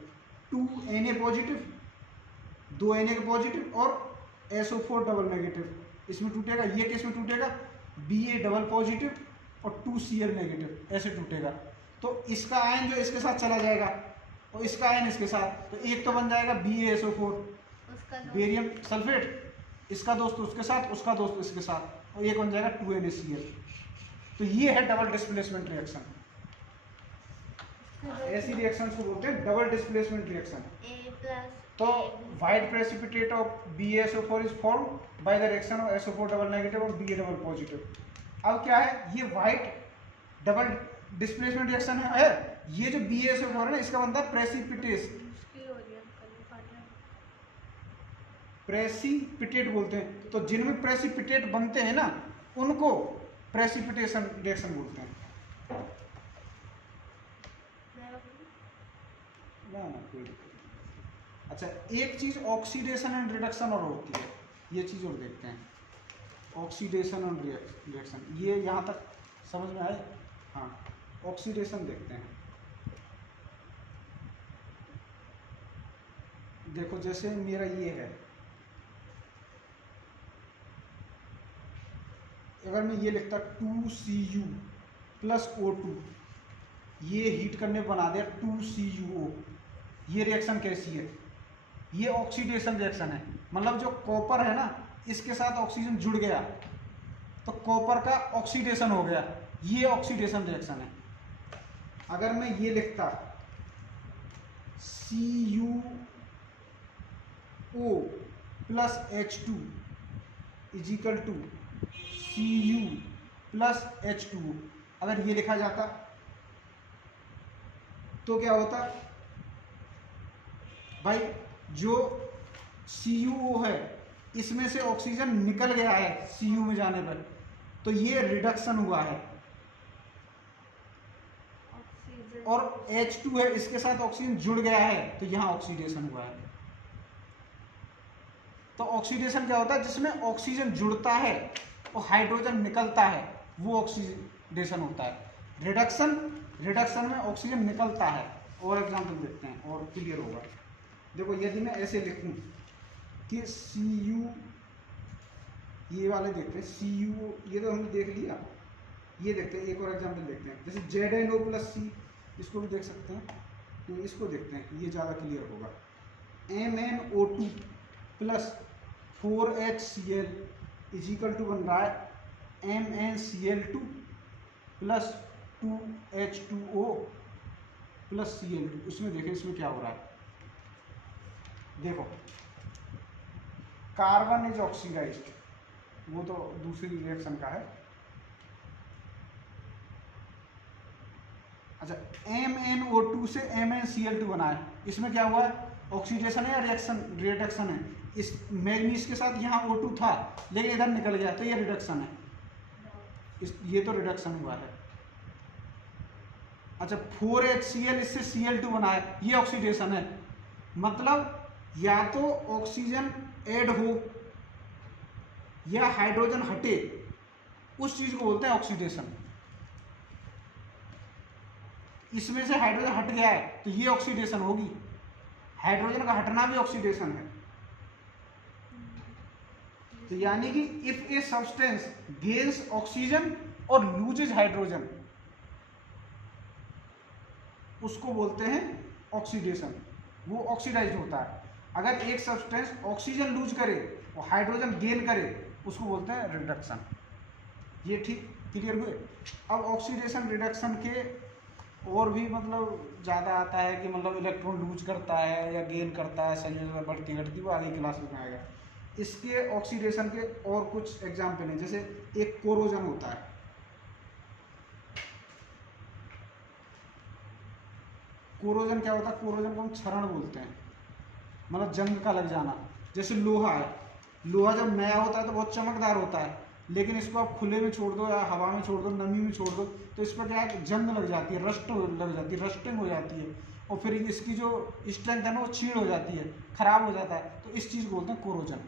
2Na पॉजिटिव, 2Na के पॉजिटिव और SO4 डबल नेगेटिव, इसमें टूटेगा। ये किस में टूटेगा? Ba डबल पॉजिटिव और 2Cl नेगेटिव, ऐसे टूटेगा। तो इसका आयन जो इसके साथ चला जाएगा और इसका आयन इसके साथ, तो एक तो बन जाएगा BaSO4 बेरियम सल्फेट, इसका दोस्त उसके साथ, उसका दोस्त इसके साथ, और एक बन जाएगा 2NaCl। तो ये है डबल डिस्प्लेसमेंट रिएक्शन। ऐसी रिएक्शन को बोलते हैं डबल डिस्प्लेसमेंट रिएक्शन। तो white precipitate of BaSO4 is formed by the reaction of SO4 double negative और Ba डबल पॉजिटिव। अब क्या है, ये व्हाइट डबल डिस्प्लेसमेंट रिएक्शन है। ये जो BaSO4 है ना इसका बनता है प्रेसिपिटेट बोलते हैं। तो जिनमें प्रेसिपिटेट बनते हैं ना उनको प्रेसिपिटेशन रिएक्शन बोलते हैं। ना कोई दिक्कत नहीं। अच्छा, एक चीज ऑक्सीडेशन एंड रिडक्शन और होती है, ये चीज और देखते हैं। ऑक्सीडेशन एंड रिएक्शन, ये यहाँ तक समझ में आए? हाँ, ऑक्सीडेशन देखते हैं। देखो जैसे मेरा ये है, अगर मैं ये लिखता 2Cu प्लस O2, ये हीट करने बना दिया 2CuO, ये रिएक्शन कैसी है? ये ऑक्सीडेशन रिएक्शन है। मतलब जो कॉपर है ना इसके साथ ऑक्सीजन जुड़ गया तो कॉपर का ऑक्सीडेशन हो गया, ये ऑक्सीडेशन रिएक्शन है। अगर मैं ये लिखता CuO plus H2 equal to Cu plus H2O, अगर ये लिखा जाता तो क्या होता भाई? जो CuO है इसमें से ऑक्सीजन निकल गया है Cu में जाने पर, तो ये रिडक्शन हुआ है। और H2 है इसके साथ ऑक्सीजन जुड़ गया है तो यहाँ ऑक्सीडेशन हुआ है। तो ऑक्सीडेशन क्या होता है? जिसमें ऑक्सीजन जुड़ता है और हाइड्रोजन निकलता है वो ऑक्सीडेशन होता है। रिडक्शन में ऑक्सीजन निकलता है। और एग्जांपल देखते हैं और क्लियर होगा। देखो यदि मैं ऐसे लिखूं कि Cu, ये वाले देखते हैं Cu, ये तो हमने देख लिया। ये देखते हैं, एक और एग्जांपल देखते हैं, जैसे ZnO प्लस C, इसको भी देख सकते हैं। तो इसको देखते हैं, ये ज़्यादा क्लियर होगा। MnO2 plus 4HCl is equal to बन रहा है MnCl2 plus 2H2O plus Cl2। इसमें देखें इसमें क्या हो रहा है। देखो कार्बन इज ऑक्सीडाइज्ड, वो तो दूसरी रिएक्शन का है। अच्छा, MnO2 से MnCl2 बना है, इसमें क्या हुआ है? ऑक्सीडेशन है या रिडक्शन है? इस मैग्नीज के साथ यहाँ O2 था लेकिन इधर निकल गया तो ये रिडक्शन है। ये तो रिडक्शन हुआ है। अच्छा, 4HCl इससे Cl2 बना है, ये ऑक्सीडेशन है। मतलब या तो ऑक्सीजन ऐड हो या हाइड्रोजन हटे, उस चीज को बोलते हैं ऑक्सीडेशन। इसमें से हाइड्रोजन हट गया है तो ये ऑक्सीडेशन होगी, हाइड्रोजन का हटना भी ऑक्सीडेशन है। तो यानी कि if a substance gains oxygen और लूजेज हाइड्रोजन, उसको बोलते हैं ऑक्सीडेशन, वो ऑक्सीडाइज होता है। अगर एक सब्सटेंस ऑक्सीजन लूज करे और हाइड्रोजन गेन करे, उसको बोलते हैं रिडक्शन। ये ठीक क्लियर हुए। अब ऑक्सीडेशन रिडक्शन के और भी मतलब ज़्यादा आता है कि मतलब इलेक्ट्रॉन लूज करता है या गेन करता है, संयोजन बढ़ती घटती, वो आगे क्लासेस में आएगा। इसके ऑक्सीडेशन के और कुछ एग्जाम्पल हैं, जैसे एक कोरोजन होता है। कोरोजन क्या होता है? कोरोजन को हम क्षरण बोलते हैं, मतलब जंग का लग जाना। जैसे लोहा है, लोहा जब नया होता है तो बहुत चमकदार होता है, लेकिन इसको आप खुले में छोड़ दो या हवा में छोड़ दो, नमी में छोड़ दो, तो इस पर क्या है, जंग लग जाती है, रस्ट लग जाती है, रस्टिंग हो जाती है, और फिर इसकी जो स्ट्रेंथ है ना वो छीड़ हो जाती है, खराब हो जाता है। तो इस चीज़ को बोलते हैं कोरोजन।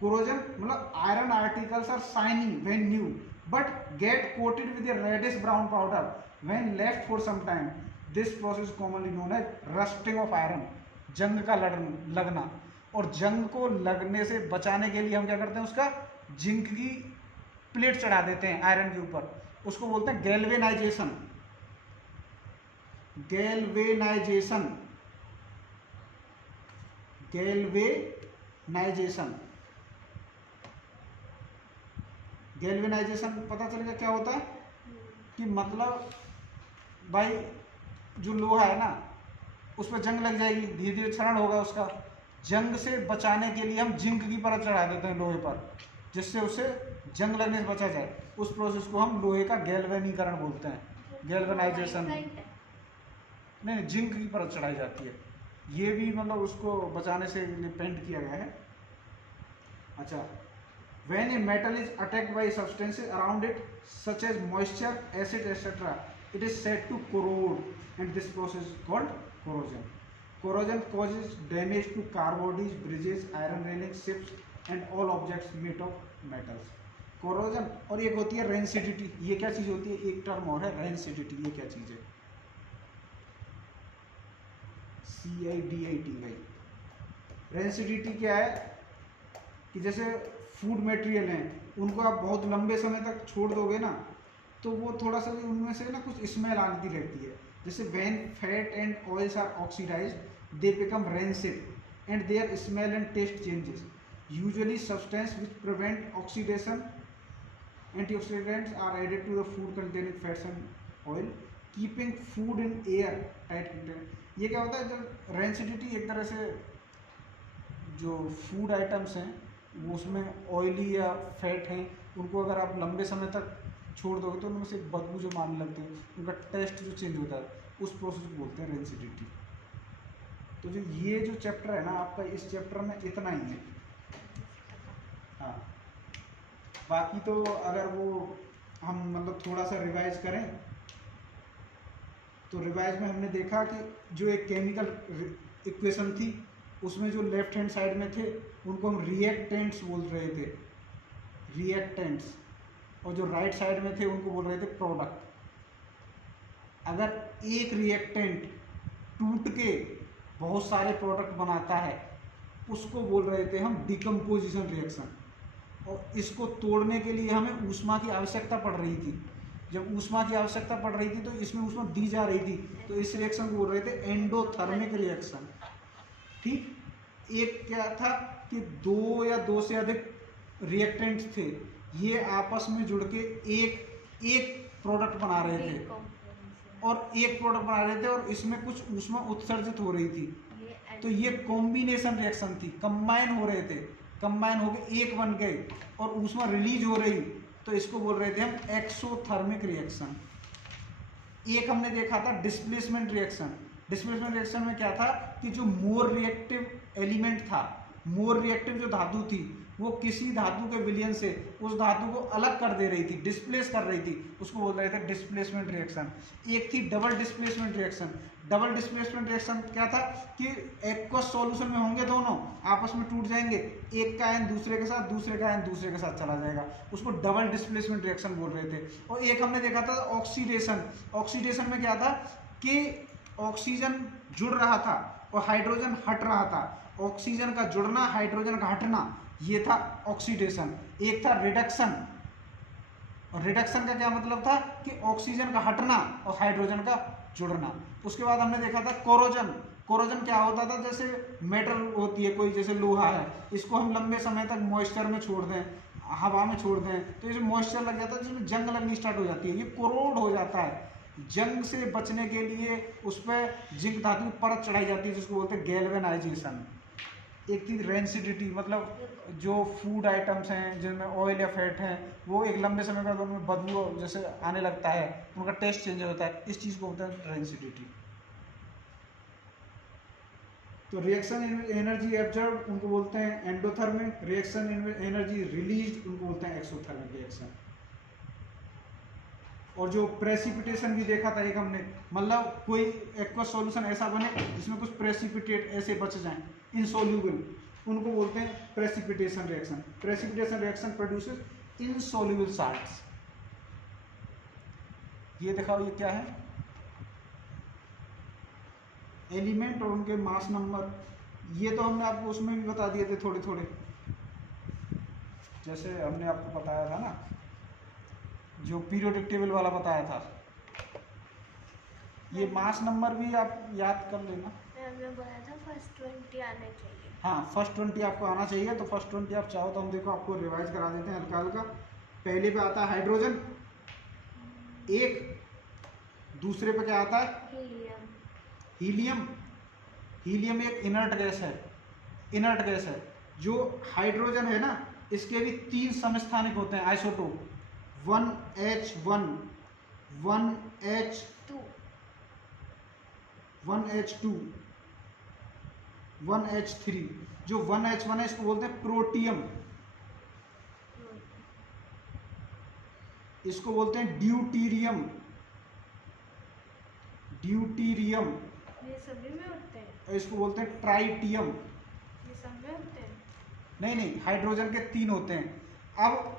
कोरोजन मतलब iron articles are shining when new but get coated with a reddish brown powder when left for some time. This process commonly known as rusting of iron. जंग का लगना, और जंग को लगने से बचाने के लिए हम क्या करते हैं, उसका जिंक की प्लेट चढ़ा देते हैं आयरन के ऊपर, उसको बोलते हैं गैल्वेनाइजेशन। गैल्वेनाइजेशन, गैल्वेनाइजेशन, गैल्वेनाइजेशन पता चलेगा क्या होता है कि मतलब भाई जो लोहा है ना, उस पर जंग लग जाएगी, धीरे धीरे क्षरण होगा उसका। जंग से बचाने के लिए हम जिंक की परत चढ़ा देते हैं लोहे पर, जिससे उसे जंग लगने से बचा जाए। उस प्रोसेस को हम लोहे का गैल्वेनीकरण बोलते हैं, गैल्वेनाइजेशन। नहीं, जिंक की परत चढ़ाई जाती है, ये भी मतलब उसको बचाने से पेंट किया गया है। अच्छा, when a metal is attacked by substances around it such as moisture, acid, etc., it is said to corrode, and this process is called corrosion. Corrosion causes damage to car bodies, bridges, iron railings, ships and all objects made of metals. Corrosion। और एक होती है rancidity. ये क्या चीज़ होती है? एक term और है रेंसिडिटी। ये क्या चीज़ है? CIDITY। रेंसिडिटी क्या है कि जैसे फूड मटेरियल हैं, उनको आप बहुत लंबे समय तक छोड़ दोगे ना, तो वो थोड़ा सा उनमें से ना कुछ स्मेल आती रहती है। जैसे when fat and oils are oxidised they become rancid and their smell and taste changes. Usually substance which prevent oxidation, antioxidants are added to the food containing fats and oil, keeping food in air tight container. ये क्या होता है? जब rancidity एक तरह से जो food items हैं वो उसमें ऑयली या फैट हैं, उनको अगर आप लंबे समय तक छोड़ दोगे तो उनमें से बदबू जो मारने लगती है, उनका टेस्ट जो चेंज होता है, उस प्रोसेस को बोलते हैं रेंसिडिटी। तो जो ये जो चैप्टर है ना आपका, इस चैप्टर में इतना ही है। हाँ, बाकी तो अगर वो हम मतलब थोड़ा सा रिवाइज करें तो रिवाइज में हमने देखा कि जो एक केमिकल इक्वेशन थी, उसमें जो लेफ्ट हैंड साइड में थे उनको हम रिएक्टेंट्स बोल रहे थे, रिएक्टेंट्स, और जो राइट साइड में थे उनको बोल रहे थे प्रोडक्ट। अगर एक रिएक्टेंट टूट के बहुत सारे प्रोडक्ट बनाता है, उसको बोल रहे थे हम डिकम्पोजिशन रिएक्शन। और इसको तोड़ने के लिए हमें ऊष्मा की आवश्यकता पड़ रही थी। जब ऊष्मा की आवश्यकता पड़ रही थी तो इसमें ऊष्मा दी जा रही थी, तो इस रिएक्शन को बोल रहे थे एंडोथर्मिक रिएक्शन। ठीक, एक क्या था कि दो या दो से अधिक रिएक्टेंट्स थे, ये आपस में जुड़ के एक प्रोडक्ट बना रहे थे, और एक प्रोडक्ट बना रहे थे और इसमें कुछ ऊष्मा उत्सर्जित हो रही थी। तो ये कॉम्बिनेशन रिएक्शन थी, कंबाइन हो रहे थे, कंबाइन होके एक बन गए और ऊष्मा रिलीज हो रही, तो इसको बोल रहे थे हम एक्सोथर्मिक रिएक्शन। एक हमने देखा था डिस्प्लेसमेंट रिएक्शन। डिस्प्लेसमेंट रिएक्शन में क्या था कि जो मोर रिएक्टिव एलिमेंट था, मोर रिएक्टिव जो धातु थी, वो किसी धातु के विलयन से उस धातु को अलग कर दे रही थी, डिस्प्लेस कर रही थी, उसको बोल रहे थे डिस्प्लेसमेंट रिएक्शन। एक थी double displacement reaction. Double displacement reaction क्या था कि एक्वस सॉल्यूशन में होंगे दोनों, आपस में टूट जाएंगे, एक का आयन दूसरे के साथ, दूसरे का आयन दूसरे के साथ चला जाएगा, उसको डबल डिस्प्लेसमेंट रिएक्शन बोल रहे थे। और एक हमने देखा था ऑक्सीडेशन। ऑक्सीडेशन में क्या था कि ऑक्सीजन जुड़ रहा था और हाइड्रोजन हट रहा था। ऑक्सीजन का जुड़ना, हाइड्रोजन का हटना, ये था ऑक्सीडेशन। एक था रिडक्शन, और रिडक्शन का क्या मतलब था कि ऑक्सीजन का हटना और हाइड्रोजन का जुड़ना। उसके बाद हमने देखा था कोरोजन। कोरोजन क्या होता था, जैसे मेटल होती है कोई, जैसे लोहा है, इसको हम लंबे समय तक मॉइस्चर में छोड़ दें, हवा में छोड़ दें, तो इसमें मॉइस्चर लग जाता है, जिसमें जंग लगनी स्टार्ट हो जाती है, ये कोरोड हो जाता है। जंग से बचने के लिए उस पर जिंक धातु की परत चढ़ाई जाती है, जिसको बोलते हैं गैल्वेनाइजेशन। एक थी रेंसिडिटी, मतलब जो फूड आइटम्स हैं जिनमें ऑयल या फैट हैं, वो एक लंबे समय बाद उनमें बदबू जैसे आने लगता है, उनका टेस्ट चेंज होता है, इस चीज़ को बोलते हैं रेंसिडिटी। तो रिएक्शन एनर्जी एब्जॉर्ब उनको बोलते हैं एंडोथर्मिक, रिएक्शन एनर्जी रिलीज उनको बोलते हैं एक्सोथर्मिक रिएक्शन। और जो प्रेसिपिटेशन भी देखा था एक हमने, मतलब कोई एक्वस सॉल्यूशन ऐसा बने जिसमें कुछ प्रेसिपिटेट ऐसे बच जाएं, इनसोल्यूबल, उनको बोलते हैं precipitation reaction. Precipitation reaction produces insoluble salts. ये दिखाओ, ये क्या है, एलिमेंट और उनके मास नंबर। ये तो हमने आपको उसमें भी बता दिए थे थोड़े थोड़े, जैसे हमने आपको बताया था ना, जो पीरियोडिक टेबल वाला बताया था। ये मास नंबर भी आप याद कर लेना। हमने बोला था फर्स्ट 20 आने चाहिए। हाँ, फर्स्ट 20 आपको आना चाहिए। तो फर्स्ट 20 आप चाहो तो हम देखो आपको रिवाइज करा देते हैं हल्का हल्का। पहले पे आता है हाइड्रोजन एक, दूसरे पे क्या आता है, हीलियम। हीलियम। हीलियम एक इनर्ट गैस है, इनर्ट गैस है। जो हाइड्रोजन है ना, इसके भी 3 समस्थानिक होते हैं, isotope, 1H1, 1H2, 1H2, 1H3। जो 1H1 है इसको बोलते हैं प्रोटियम, इसको बोलते हैं ड्यूटीरियम, ड्यूटीरियम। ये सभी में होते हैं? और इसको बोलते हैं ट्राइटियम। ये सब में होते हैं? नहीं नहीं, हाइड्रोजन के 3 होते हैं। अब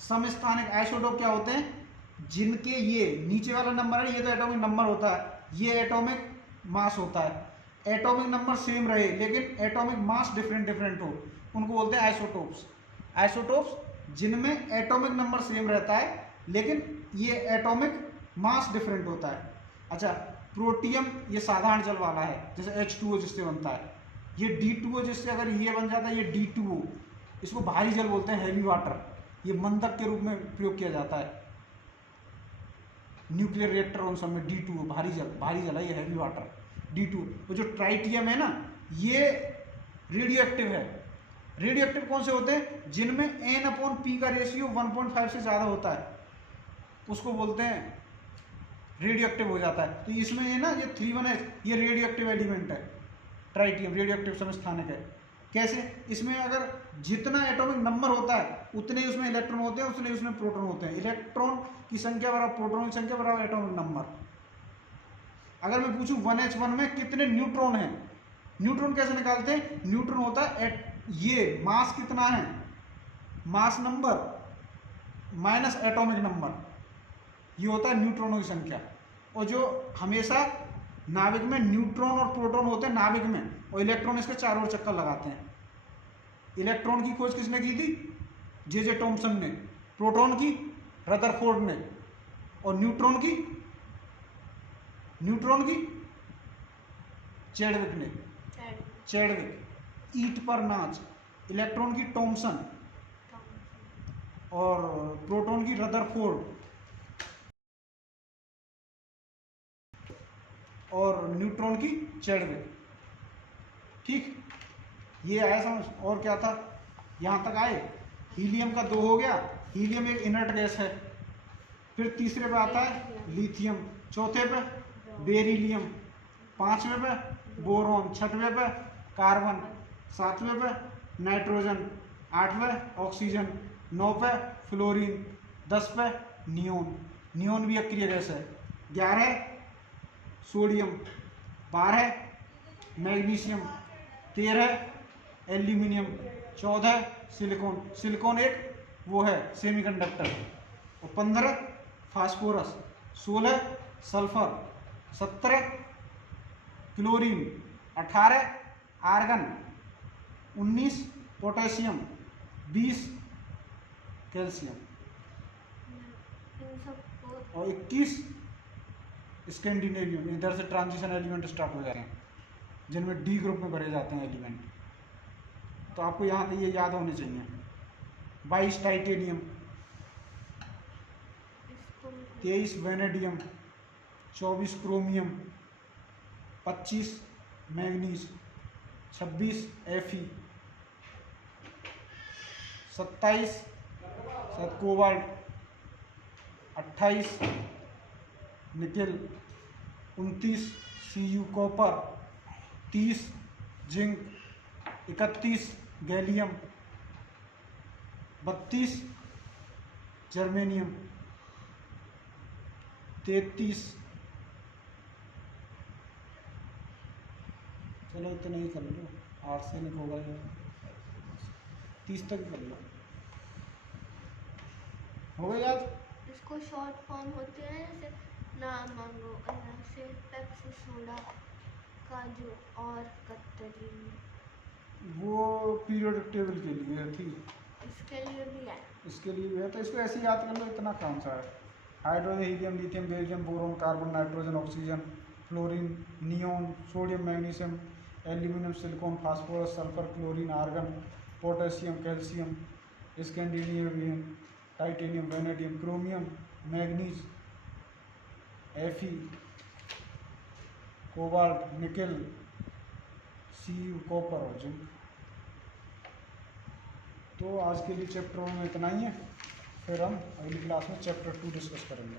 समस्थानिक आइसोटोप क्या होते हैं, जिनके ये नीचे वाला नंबर है, ये तो एटॉमिक नंबर होता है, ये एटॉमिक मास होता है। एटॉमिक नंबर सेम रहे लेकिन एटॉमिक मास डिफरेंट डिफरेंट हो, उनको बोलते हैं आइसोटोप्स। आइसोटोप्स जिनमें एटॉमिक नंबर सेम रहता है लेकिन ये एटॉमिक मास डिफरेंट होता है। अच्छा, प्रोटियम ये साधारण जल वाला है, जैसे H2O जिससे बनता है। ये D2O जिससे अगर ये बन जाता है, ये D2O, इसको भारी जल बोलते हैं, हैवी वाटर। ये मंदक के रूप में प्रयोग किया जाता है न्यूक्लियर रिएक्टर उन सब में। D2O भारी जल है, ये हैवी वाटर D2O। तो जो ट्राइटियम है ना, ये रेडियो एक्टिव है। रेडियो एक्टिव कौन से होते हैं, जिनमें N/P का रेशियो 1.5 से ज़्यादा होता है, उसको बोलते हैं रेडियो एक्टिव हो जाता है। तो इसमें ये ना, ये 3,1H, ये रेडियो एक्टिव एलिमेंट है, ट्राइटियम रेडियो एक्टिव समस्थानिक है। कैसे, इसमें अगर जितना एटॉमिक नंबर होता है उतने ही उसमें इलेक्ट्रॉन होते हैं, उतने ही उसमें प्रोटॉन होते हैं। इलेक्ट्रॉन की संख्या बराबर प्रोटॉन की संख्या बराबर एटॉमिक नंबर। अगर मैं पूछूं 1H1 में कितने न्यूट्रॉन हैं, न्यूट्रॉन कैसे निकालते हैं, न्यूट्रॉन होता है ये मास कितना है, mass number minus atomic number, ये होता है न्यूट्रॉनों की संख्या। और जो हमेशा नाभिक में न्यूट्रॉन और प्रोटॉन होते हैं नाभिक में, और इलेक्ट्रॉन इसके चारों ओर चक्कर लगाते हैं। इलेक्ट्रॉन की खोज किसने की थी, जे टॉमसन ने। प्रोटॉन की रदरफोर्ड ने। और न्यूट्रॉन की चैडविक ने। चैडविक। ईट पर नाच। इलेक्ट्रॉन की टॉमसन और प्रोटॉन की रदरफोर्ड और न्यूट्रॉन की चैडविक। ठीक, ये आया समझ। और क्या था, यहाँ तक आए। हीलियम का 2 हो गया, हीलियम एक इनर्ट गैस है। फिर तीसरे पे आता है लिथियम, चौथे पे बेरिलियम, 5वें पे बोरॉन, 6वें पे कार्बन, 7वें पे नाइट्रोजन, 8वें ऑक्सीजन, 9 पे फ्लोरीन, 10 पे नियोन। नियोन भी अक्रिय गैस है। 11 sodium, 12 magnesium, 13 aluminium, 14 silicon, silicon एक वो है सेमीकंडक्टर, और 15 phosphorus, 16 sulphur, 17 chlorine, 18 argon, 19 potassium, 20 calcium इन सबको और 21 स्कैंडिनेवियम। इधर से ट्रांजिशन एलिमेंट स्टार्ट हो जा रहे हैं जिनमें डी ग्रुप में भरे जाते हैं एलिमेंट। तो आपको यहाँ पे ये याद होने चाहिए। 22 टाइटेनियम, इसको 23 वेनेडियम, 24 क्रोमियम, 25 मैग्नीज, 26 एफी, 27 cobalt, 28 nickel, 29 C U copper, 30 zinc, 31 gallium, 32 germanium, 33, चलो इतना ही कर लो, आर्सेनिक होगा या 30 तक कर लो, हो गया याद। इसको शॉर्ट फॉर्म होते हैं जैसे नाम मांगो, जैसे पेप्सी सोडा, काजू और कतरी। वो पीरियोडिक टेबल के लिए थी, इसके लिए भी है। इसके लिए भी है, तो इसको ऐसे ही याद कर लो, इतना कौन सा है। Hydrogen, helium, lithium, beryllium, boron, carbon, nitrogen, oxygen, fluorine, neon, sodium, magnesium, aluminium, silicon, phosphorus, sulphur, chlorine, argon, potassium, calcium, scandium, titanium, vanadium, chromium, manganese, FE, cobalt, nickel, CU, copper और जिंक। तो आज के लिए चैप्टर में इतना ही है, फिर हम अगली क्लास में चैप्टर 2 डिस्कस करेंगे।